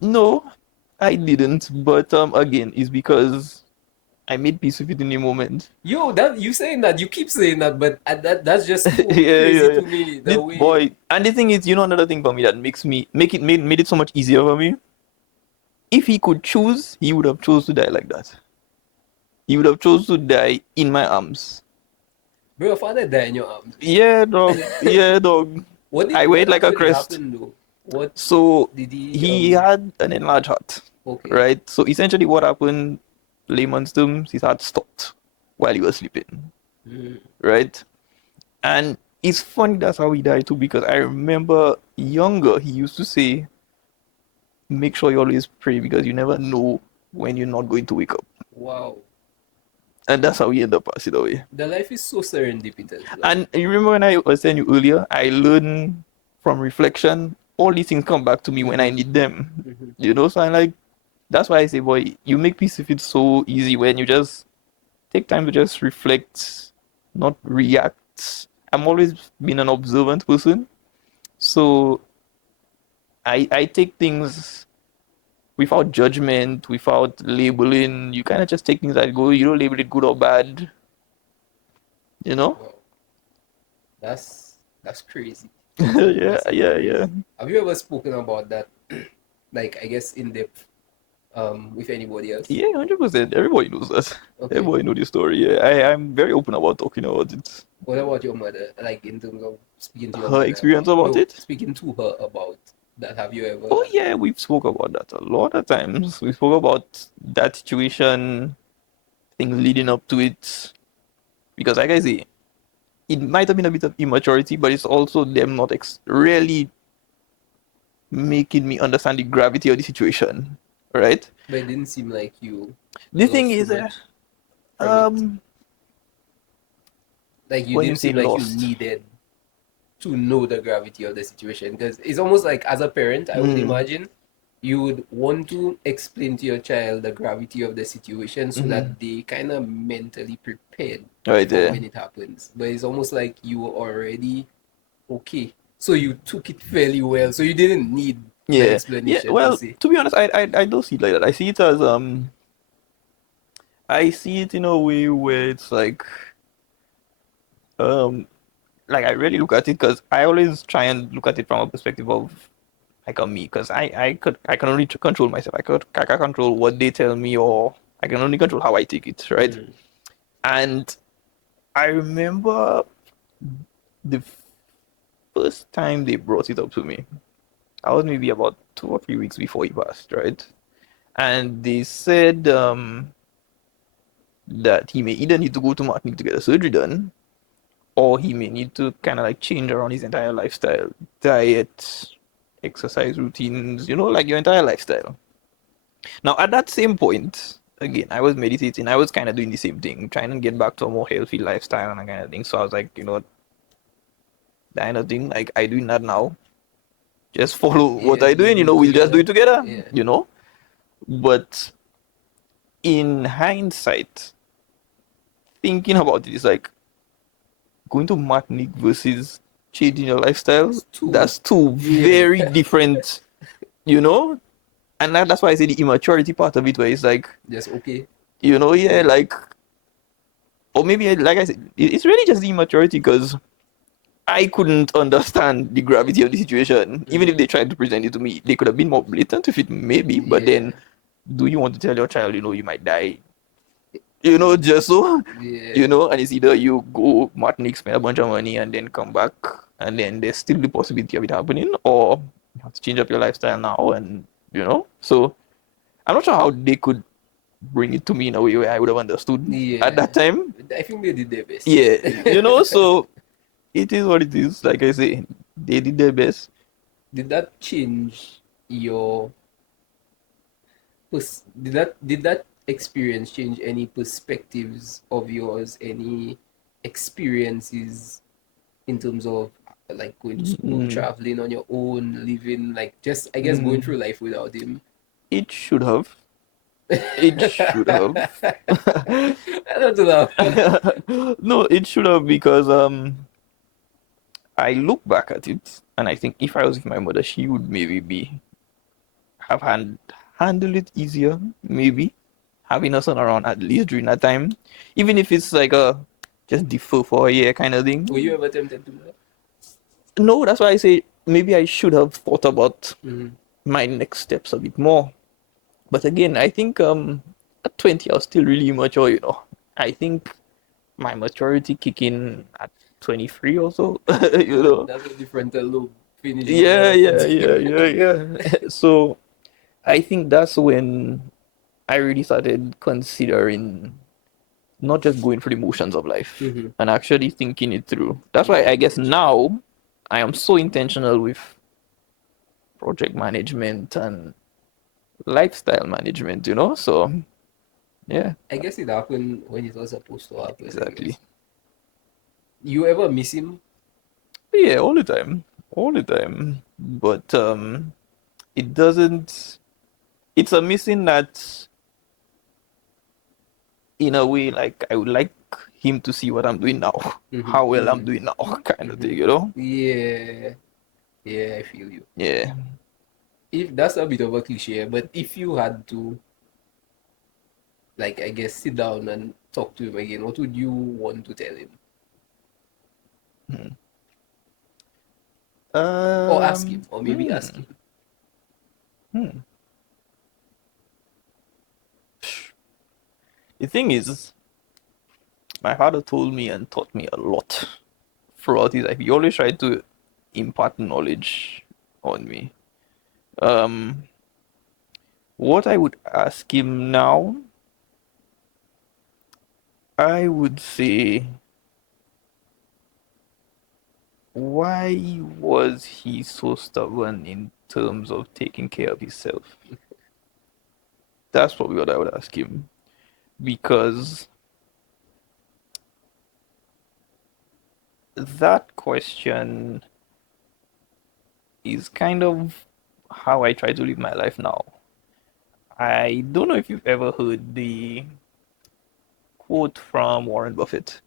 No, I didn't. But again, it's because I made peace with it in the moment. Yo, that you saying that, you keep saying that, but that's just so crazy to me. The way, boy, and the thing is, another thing for me that made it so much easier for me. If he could choose, he would have chose to die like that. He would have chose to die in my arms. Bro, your father died in your arms. Yeah, dog. Yeah, dog. I weighed like a crest. Happened, what? So did he had an enlarged heart. Okay. Right. So essentially, what happened? Layman's terms, his heart stopped while he was sleeping. Right? And it's funny that's how he died too, because I remember younger, he used to say, make sure you always pray because you never know when you're not going to wake up. Wow. And that's how he ended up passing away. The life is so serendipitous. And you remember when I was telling you earlier, I learned from reflection, all these things come back to me when I need them. So I'm like, that's why I say, boy, you make peace with it so easy when you just take time to just reflect, not react. I'm always been an observant person. So I take things without judgment, without labeling. You kind of just take things that go, you don't label it good or bad. Wow. That's crazy. Yeah. Have you ever spoken about that, like, I guess, in depth? With anybody else? Yeah, 100%. Everybody knows that. Okay. Everybody knows the story. Yeah, I'm very open about talking about it. What about your mother? Like in terms of speaking to your her experience about it? Speaking to her about that have you ever? Oh yeah, we've spoke about that a lot of times. We spoke about that situation, things leading up to it. Because like I say, it might have been a bit of immaturity, but it's also them not really making me understand the gravity of the situation. Right? But it didn't seem like you The thing lost too is, much from it. um, Like you when you didn't say seem like you lost, needed to know the gravity of the situation, because it's almost like as a parent, I would imagine you would want to explain to your child the gravity of the situation so that they kind of mentally prepared right for there. when it happens. But it's almost like you were already okay. So you took it fairly well. So you didn't need the Yeah, yeah. explanation per Well, se. to be honest, I don't see it like that. I see it as I see it in a way where it's um, like I really look at it because I always try and look at it from a perspective of like on me because I can only control myself. I can control what they tell me or I can only control how I take it, right? And I remember the first time they brought it up to me. I was maybe about 2 or 3 weeks before he passed, right? And they said that he may either need to go to Martinique to get a surgery done, or he may need to kind of like change around his entire lifestyle, diet, exercise routines, like your entire lifestyle. Now, at that same point, again, I was meditating. I was kind of doing the same thing, trying to get back to a more healthy lifestyle and that kind of thing. So I was like, that kind of thing, like I doing that now. Just follow what Yeah, I just doing, do it we'll just do together. it together, Yeah. But in hindsight, thinking about it, it's like going to Martinique versus changing your lifestyle. It's two. That's two Yeah. very different, you know? And that's why I say the immaturity part of it, where it's like, Just okay. yeah, like, or maybe, like I said, it's really just the immaturity because I couldn't understand the gravity of the situation. Even if they tried to present it to me, they could have been more blatant with it, maybe, but Yeah. then do you want to tell your child, you might die? Just so, Yeah. and it's either you go Martinique, spend a bunch of money, and then come back, and then there's still the possibility of it happening, or you have to change up your lifestyle now, and so I'm not sure how they could bring it to me in a way where I would have understood at Yeah. that time. I think they did their best. Yeah, so it is what it is. Like I say, they did their best. Did that change your did that experience change any perspectives of yours, any experiences in terms of like going to school, Mm, traveling on your own, living, like just I guess going mm. through life without him? It should have. It should have. I don't know. No, it should have because I look back at it and I think if I was with my mother, she would maybe be have handled it easier, maybe having her son around at least during that time, even if it's like a just defer for a year kind of thing. Were you ever tempted to do that? No, that's why I say maybe I should have thought about Mhm. my next steps a bit more. But again, I think at 20 I was still really immature. I think my maturity kick in at 23 or so, That's a different loop finishing Yeah, the yeah, yeah, yeah, yeah. So I think that's when I really started considering not just going through the motions of life Mhm. and actually thinking it through. That's why I guess now I am so intentional with project management and lifestyle management. So yeah, I guess it happened when it was supposed to happen, I exactly. guess. You ever miss him? Yeah, all the time. All the time. But it doesn't it's a missing that in a way like I would like him to see what I'm doing now, Mhm, how well I'm mhm, doing now, kind of mhm. thing. Yeah, yeah, I feel you. Yeah. If that's a bit of a cliche, but if you had to, like, I guess, sit down and talk to him again, what would you want to tell him? Hmm. Or ask him, Um, or maybe hmm, ask him. hmm. The thing is, my father told me and taught me a lot throughout his life. He always tried to impart knowledge on me. Um, what I would ask him now, I would say, why was he so stubborn in terms of taking care of himself? That's probably what I would ask him. Because that question is kind of how I try to live my life now. I don't know if you've ever heard the quote from Warren Buffett.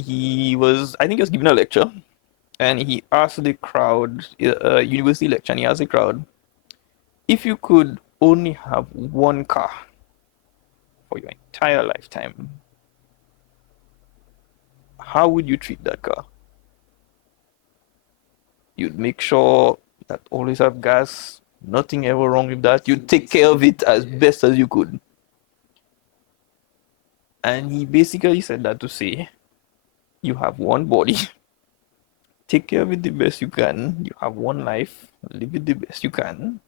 I think he was giving a lecture, and he asked the crowd, a university lecture, and he asked the crowd, if you could only have one car for your entire lifetime, how would you treat that car? You'd make sure that always have gas, nothing ever wrong with that. You'd take care of it as best as you could. And he basically said that to say, you have one body, take care of it the best you can. You have one life, live it the best you can.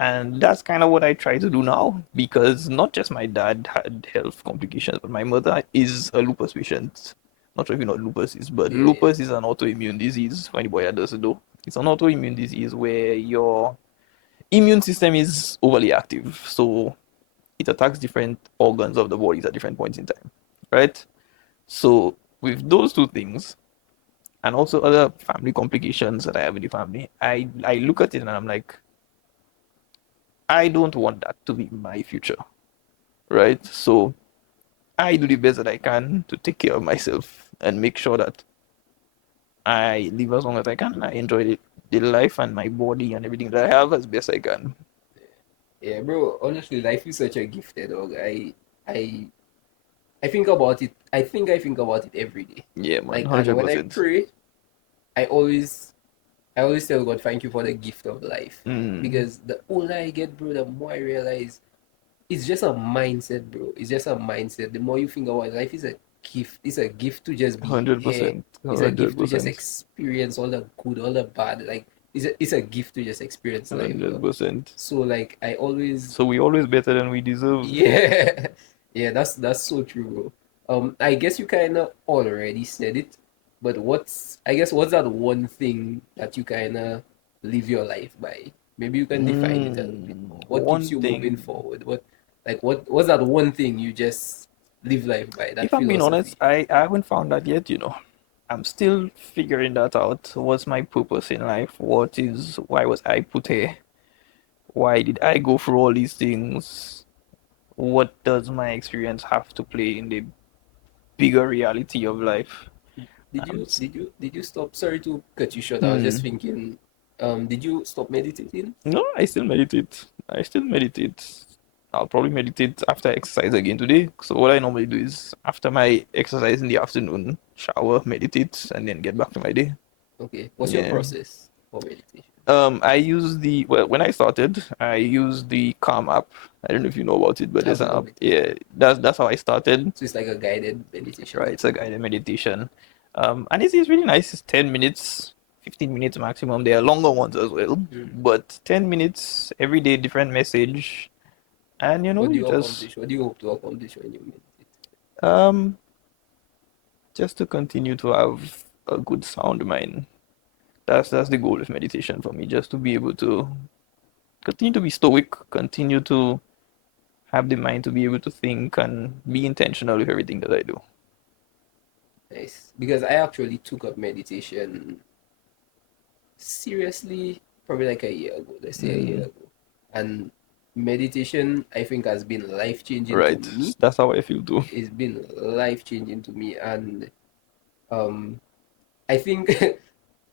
And that's kind of what I try to do now, because not just my dad had health complications, but my mother is a lupus patient. Not sure if you know what lupus is, but lupus is an autoimmune disease, for anybody that doesn't know. It's an autoimmune disease where your immune system is overly active. So it attacks different organs of the bodies at different points in time, right? So with those two things, and also other family complications that I have in the family, I look at it and I'm like, I don't want that to be my future, right? So I do the best that I can to take care of myself and make sure that I live as long as I can and I enjoy the life and my body and everything that I have as best I can. Yeah, bro. Honestly, life is such a gift, dog. I I think about it. I think about it every day. Yeah, man, Like, and when I 100%. pray, I always I always tell God, thank you for the gift of life. Because the older I get, bro, the more I realize it's just a mindset, bro. It's just a mindset. The more you think about life is a gift. It's a gift to just be here. 100%. It's a gift to just 100%. experience all the good, all the bad. Like it's a gift to just experience life, bro. 100%. So like I always So we always better than we deserve. yeah. Yeah, that's so true, bro. I guess you kinda already said it, but what's that one thing that you kinda live your life by? Maybe you can define it a little bit more. What keeps One you moving thing, forward? What's that one thing you just live life by? That if I'm being honest, philosophy. I haven't found that yet. I'm still figuring that out. What's my purpose in life? Why was I put here? Why did I go through all these things? What does my experience have to play in the bigger reality of life? Did Um, you s- did you did you stop? Sorry to cut you short. I was just hmm. thinking, did you stop meditating? No, I still meditate. I still meditate. I'll probably meditate after exercise again today. So what I normally do is after my exercise in the afternoon, shower, meditate, and then get back to my day. Okay. What's your Yeah. process for meditation? I use when I started, I used the Calm app. I don't know if you know about it, but there's I've an heard app. of it. Yeah, that's how I started. So it's like a guided meditation Right, app. it's a guided meditation. And it's really nice. It's 10 minutes, 15 minutes maximum. There are longer ones as well, but 10 minutes every day, different message. And What do you you just accomplish? What do you hope to accomplish when you meditate? um just to continue to have a good sound mind. That's the goal of meditation for me, just to be able to continue to be stoic, continue to have the mind to be able to think and be intentional with everything that I do. Nice. Because I actually took up meditation seriously probably like a year ago, let's say a year Mm, ago. And meditation, I think, has been life changing to right. me. That's how I feel too. It's been life changing to me. And um, I think,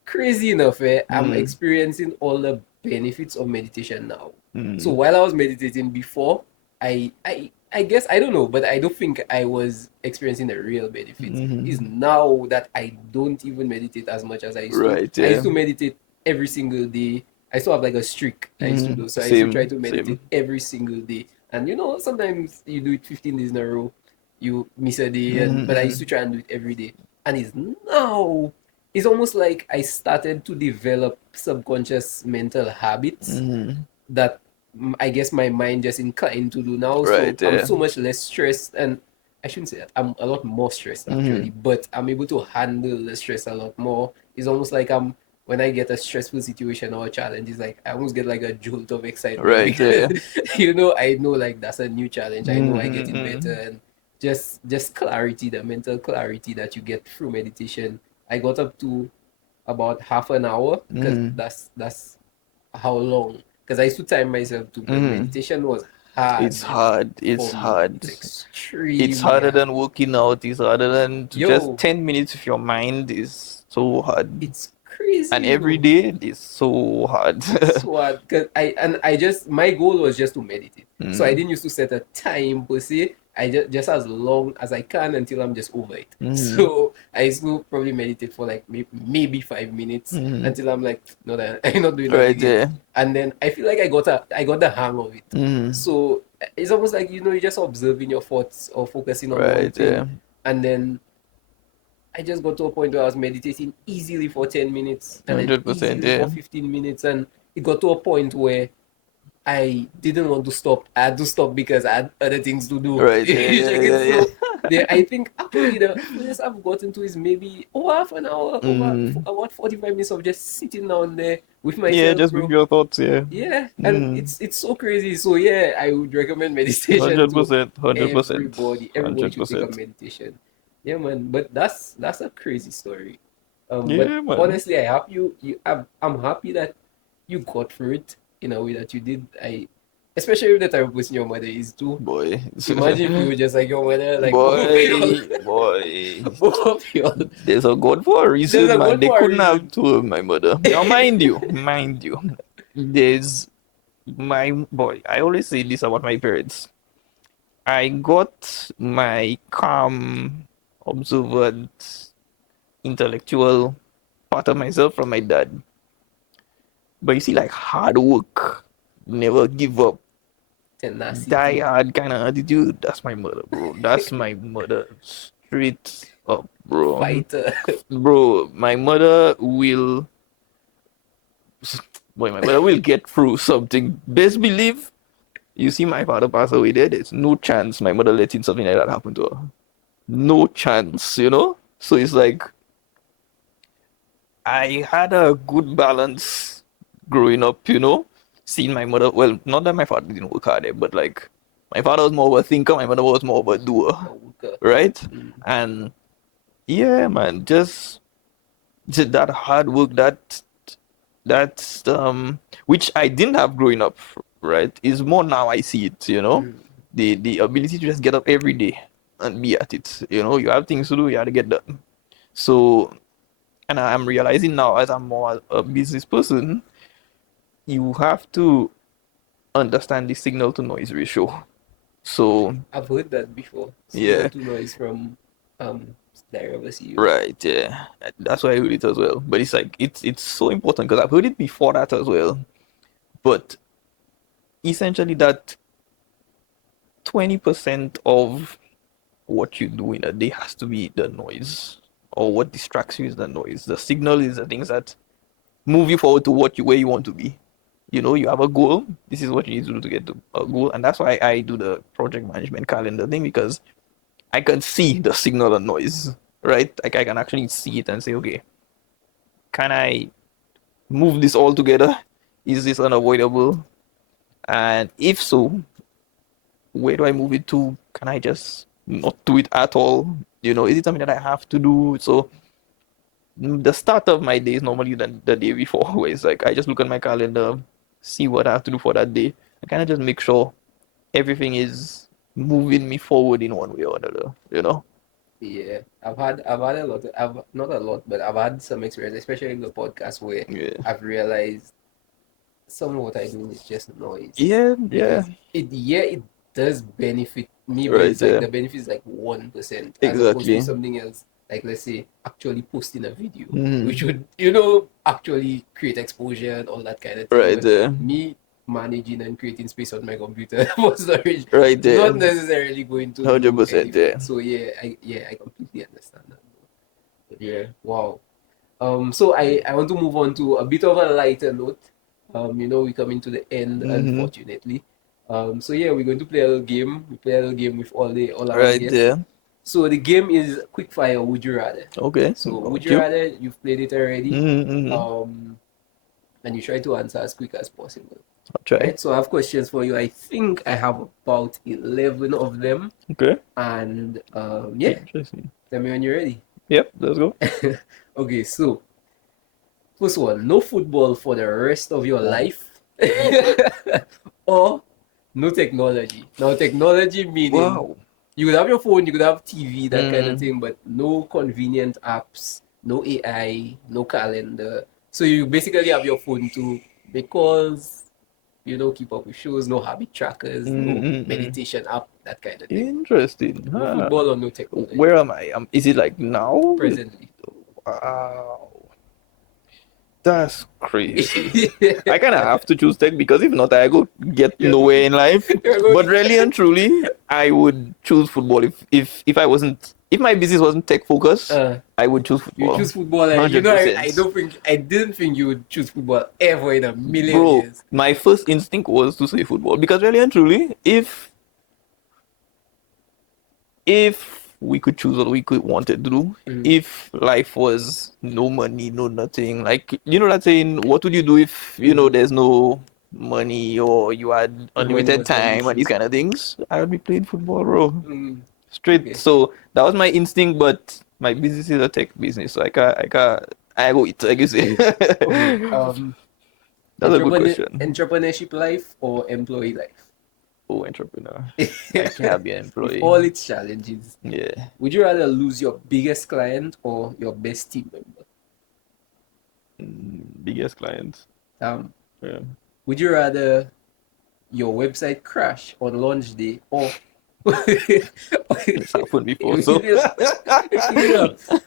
crazy enough, I'm Mm, experiencing all the benefits of meditation now. So mm, while I was meditating before, I guess I don't know, but I don't think I was experiencing the real benefits. Is mm. now that I don't even meditate as much as I used to. Right, I yeah. used to meditate every single day. I still have like a streak I used to do. So I used to try Same, to meditate same. every single day. And sometimes you do it 15 days in a row, you miss a day, and but I used Mm-hmm. to try and do it every day. And it's now it's almost like I started to develop subconscious mental habits that I guess my mind just inclined to do now. So Right, I'm yeah. so much less stressed, and I shouldn't say that. I'm a lot more stressed actually, but I'm able to handle the stress a lot more. It's almost like when I get a stressful situation or a challenge, it's like I almost get like a jolt of excitement Right, yeah. because I know like that's a new challenge. I know I getting better, and just clarity, the mental clarity that you get through meditation. I got up to about half an hour because that's how long. Because I used to time myself too. Because meditation was hard It's hard. It's for me. hard. It's It's extremely harder hard. than working out. It's harder than just Yo, 10 minutes with your mind is so hard. it's crazy, And every day is so hard. It's so hard because I just my goal was just to meditate. So I didn't used to set a time per se. I just as long as I can until I'm just over it. So I used to probably meditate for like maybe 5 minutes until I'm like, no, I'm not doing that Right again. there. And then I feel like I got the hang of it. So it's almost like you're just observing your thoughts or focusing on one Right thing, there. and then I just got to a point where I was meditating easily for 10 minutes and then 100%, easily yeah. for 15 minutes. And it got to a point where I didn't want to stop. I had to stop because I had other things to do. Right, yeah, You yeah, check it? yeah, So I think actually the furthest I've gotten to is maybe over half an hour, over about 45 minutes of just sitting down there with Yeah, myself, just with bro. your thoughts, yeah. Yeah, and it's so crazy. So yeah, I would recommend meditation to 100%, 100%, everybody. Everybody should take a 100%. meditation. Yeah, man. But that's a crazy story. But Yeah, man. honestly, I have I'm happy that you got through it in a way that you did. Especially if the type of person your mother is too. Boy. Imagine if you were just like your mother, like Boy. both of y'all. There's a God for a There's reason, a man. God They for a couldn't reason. have told my mother. Now, mind you, there's my boy. I always say this about my parents. I got my calm, observant, intellectual part of myself from my dad. But you see, like hard work, never give up, die Tenacity, hard kind of attitude. That's my mother, bro. That's my mother. Straight up, bro. fighter. Bro, my mother will get through something. Best believe, you see my father pass away there, there's no chance my mother letting something like that happen to her. No chance, you know? So it's like, I had a good balance growing up, you know? Seeing my mother, well, not that my father didn't work hard, but like, my father was more of a thinker, my mother was more of a doer, right? And yeah, man, just that hard work, that's which I didn't have growing up, right? Is more now I see it, you know, the ability to just get up every day and be at it. You know, you have things to do, you have to get done. So, and I'm realizing now as I'm more a business person, you have to understand the signal to noise ratio. So I've heard that before. yeah, Signal to noise from Diary. right, yeah, that's why I heard it as well. But it's like it's so important because I've heard it before that as well. But essentially, that 20% of what you do in a day has to be the noise, or what distracts you is the noise. The signal is the things that move you forward to where you want to be. You know, you have a goal. This is what you need to do to get to a goal, and that's why I do the project management calendar thing, because I can see the signal and noise, right? Like I can actually see it and say, okay, can I move this all together? Is this unavoidable? And if so, where do I move it to? Can I just not do it at all? You know, is it something that I have to do? So the start of my day is normally the day before, where it's like I just look at my calendar, see what I have to do for that day. I kind of just make sure everything is moving me forward in one way or another, you know? Yeah, I've had a lot. I've not a lot, but I've had some experience, especially in the podcast, where Yeah. I've realized some of what I do is just noise. Yeah, yeah. Because it does benefit me, but Right, it's like yeah. the benefit is like 1%, as opposed Exactly. to something else. Like let's say actually posting a video, Mhm. which would actually create exposure and all that kind of thing. Right, But yeah. me managing and creating space on my computer for storage, Right there. not necessarily going to do 100%, anything. yeah. So I completely understand that. But yeah, wow. So I want to move on to a bit of a lighter note. We're coming to the end, unfortunately. So yeah, we're going to play a little game. We play a little game with all our Right guests. there. So the game is quick fire. Would you rather? Okay. So would Thank you rather? You've played it already. Mm-hmm. And you try to answer as quick as possible. I'll try. Right. So I have questions for you. I think I have about 11 of them. Okay. And yeah, Interesting. tell me when you're ready. Yep, let's go. Okay, so first one, no football for the rest of your life, or no technology. Now, technology meaning you could have your phone, you could have TV, that kind of thing, but no convenient apps, no AI, no calendar. So you basically have your phone to make calls, keep up with shows, no habit trackers, no meditation app, that kind of thing. Interesting. No Huh. football or no technology. Where am I? Is it like now? Presently. Wow. That's crazy. I kind of have to choose tech because if not, I go get nowhere in life. But really and truly, I would choose football if my business wasn't tech focused. I would choose football. You choose football, and 100%. I didn't think you would choose football ever in a million years. My first instinct was to say football because really and truly, if we could choose what we could wanted to do, if life was no money, no nothing, like let's say, what would you do if there's no money or you had unlimited time and these kind of things? I would be playing football, bro. Straight. Okay. So that was my instinct, but my business is a tech business, so I go it, like you say. Okay. That's a good question. Entrepreneurship life or employee life? Oh, entrepreneur. I can't be an employee. With all its challenges. Yeah. Would you rather lose your biggest client or your best team member? Biggest client. Yeah. Would you rather your website crash on launch day or it's happened before, so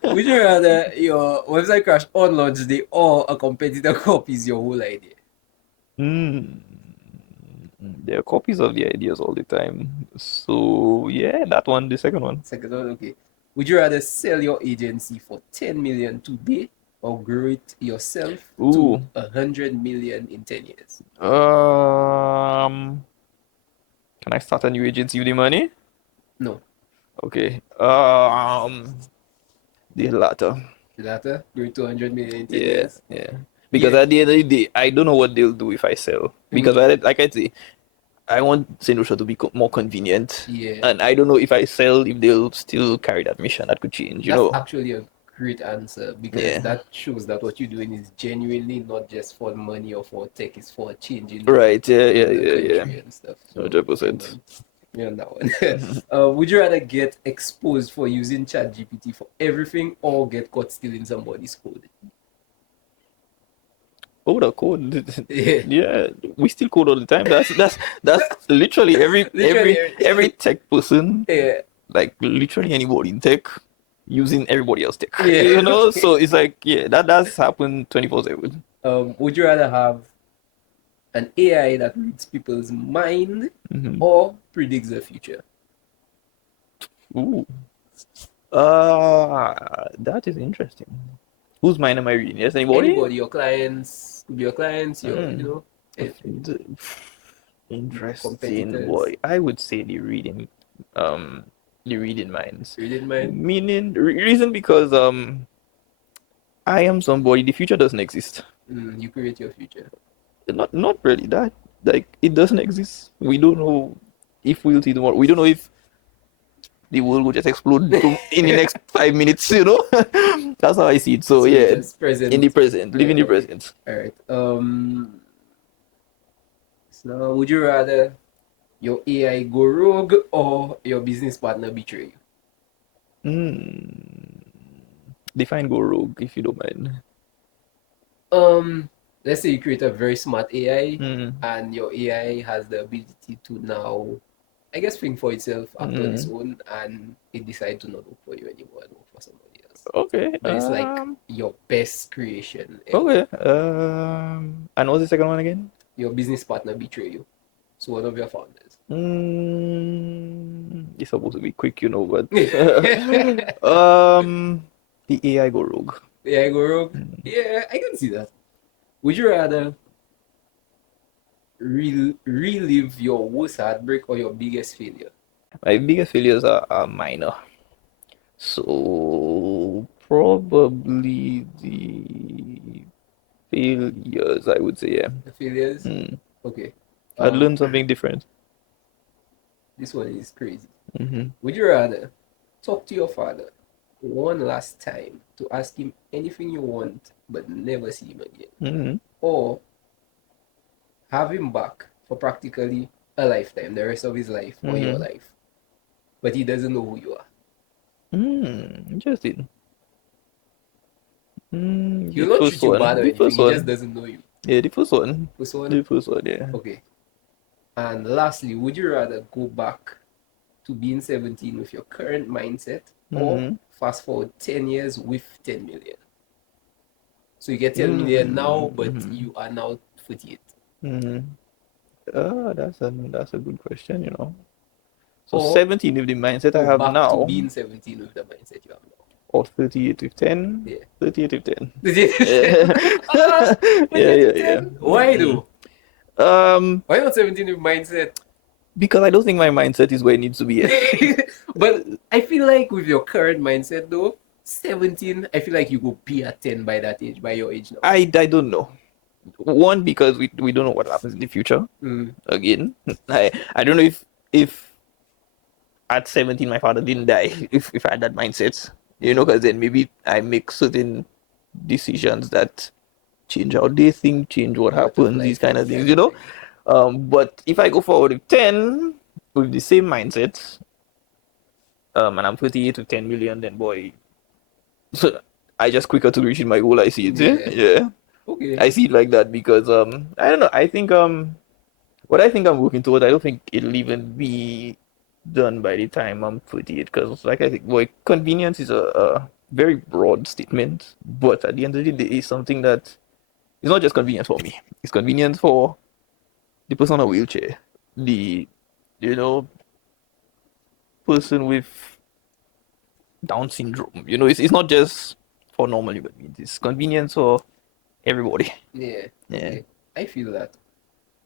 would you rather your website crash on launch day or a competitor copies your whole idea? There are copies of the ideas all the time. So yeah, that one, the second one. Second one, okay. Would you rather sell your agency for 10 million today or grow it yourself to 100 million in 10 years? Can I start a new agency with the money? No. Okay. The latter. The latter? Grow it to 100 million in 10 years? Yeah. Because at the end of the day, I don't know what they'll do if I sell. Because like I say, I want St. Lucia to be more convenient. Yeah. And I don't know if I sell, if they'll still carry that mission. That could change, That's actually a great answer because that shows that what you're doing is genuinely not just for money or for tech, it's for changing right. Yeah. And stuff. So, 100%. On that one. Would you rather get exposed for using ChatGPT for everything or get caught stealing somebody's code? Oh, the code. Yeah, we still code all the time. That's literally every tech person. Yeah. Like literally anybody in tech using everybody else tech. Yeah. So it's like that does happen 24/7. Would you rather have an AI that reads people's mind or predicts the future? Ooh. That is interesting. Whose mind am I reading? Yes, anybody? Anybody, your clients, could be your clients, Interesting, boy. I would say the reading minds. Reading mind? Meaning, reason because I am somebody, the future doesn't exist. You create your future. Not really that. Like, it doesn't exist. We don't know if we'll see tomorrow. We don't know if the world will just explode in the next 5 minutes, That's how I see it. So yeah, in the present, live in the present. All right. So would you rather your AI go rogue or your business partner betray you? Define go rogue, if you don't mind. Let's say you create a very smart AI and your AI has the ability to now, I guess, think for itself, act on its own, and it decides to not work for you anymore and work for somebody else. Okay. But it's like your best creation ever. Okay. And what's the second one again? Your business partner betray you. So one of your founders. It's supposed to be quick, but the AI go rogue. Yeah, I go rogue. Yeah, I can see that. Would you rather relive your worst heartbreak or your biggest failure? My biggest failures are minor. So probably the failures, I would say, yeah. The failures? Mm. Okay. I'd learn something different. This one is crazy. Mm-hmm. Would you rather talk to your father one last time to ask him anything you want but never see him again? Mm-hmm. Or have him back for practically a lifetime, the rest of his life or your Mm-hmm. life, but he doesn't know who you are? Interesting. He'll The not first treat you bad one. or The anything, first he just one. doesn't know you. Yeah, the first one. This one? The first one, yeah. Okay. And lastly, would you rather go back to being 17 with your current mindset or Mm-hmm. fast forward 10 years with 10 million? So you get 10 million now, but Mm-hmm. you are now 48. Mm-hmm. That's a good question, you know. So Or 17 with the mindset I go have back to now, being 17 with the mindset you have now. or 38 with 10. Yeah. 38 with 10. Ah, Yeah, 38 to yeah, 10? yeah. Why though? Um, Why not 17 with mindset? because I don't think my mindset is where it needs to be yet. But I feel like with your current mindset though, 17, I feel like you go be at 10 by that age, by your age now. I don't know. One, because we don't know what happens in the future. Mm. Again, I don't know if at 17 my father didn't die, if I had that mindset, you know, because then maybe I make certain decisions that change how they think, change what A lot of happens, these life kind of things, you know. thing. But if I go forward with 10 with the same mindset, and I'm 38 with 10 million, then boy, I just quicker to reaching my goal. I see it. Yeah. Yeah. Okay. I see it like that because I don't know. I think what I think I'm working towards, I don't think it'll even be done by the time I'm 38. Because like I think, boy, convenience is a very broad statement, but at the end of the day, it's something that it's not just convenience for me. It's convenience for the person on a wheelchair, the you know person with Down syndrome. You know, it's not just for normal human beings. It's convenience for everybody. Yeah. Yeah. Okay. I feel that.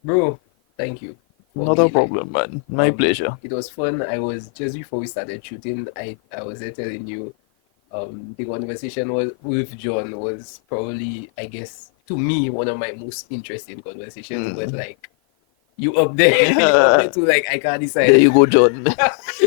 Bro, thank you for Not a being here. problem, man. My pleasure. It was fun. I was just before we started shooting, I was there telling you the conversation was with John was probably, I guess, to me one of my most interesting conversations. But like you up there, you up there too. Like I can't decide. There you go, John.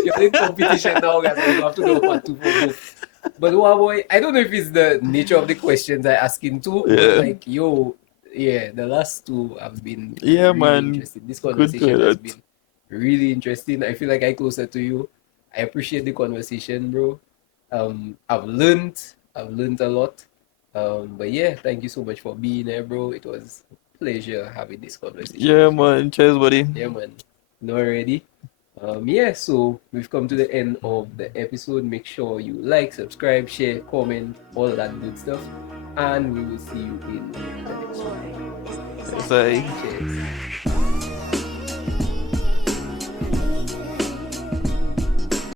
You're in competition now, guys. So you have to do a part two for both. But wow, boy, I don't know if it's the nature of the questions I ask him too, but Yeah. like yo, yeah, the last two have been Yeah, really man. interesting. This Good conversation to has that. been really interesting. I feel like I closer to you. I appreciate the conversation, bro. I've learned a lot. But yeah, thank you so much for being here, bro. It was a pleasure having this conversation. Yeah, with you. man. Cheers, buddy. Yeah, man. No, already. Yeah, so we've come to the end of the episode. Make sure you like, subscribe, share, comment, all that good stuff. And we will see you in the next one. Say. Cheers.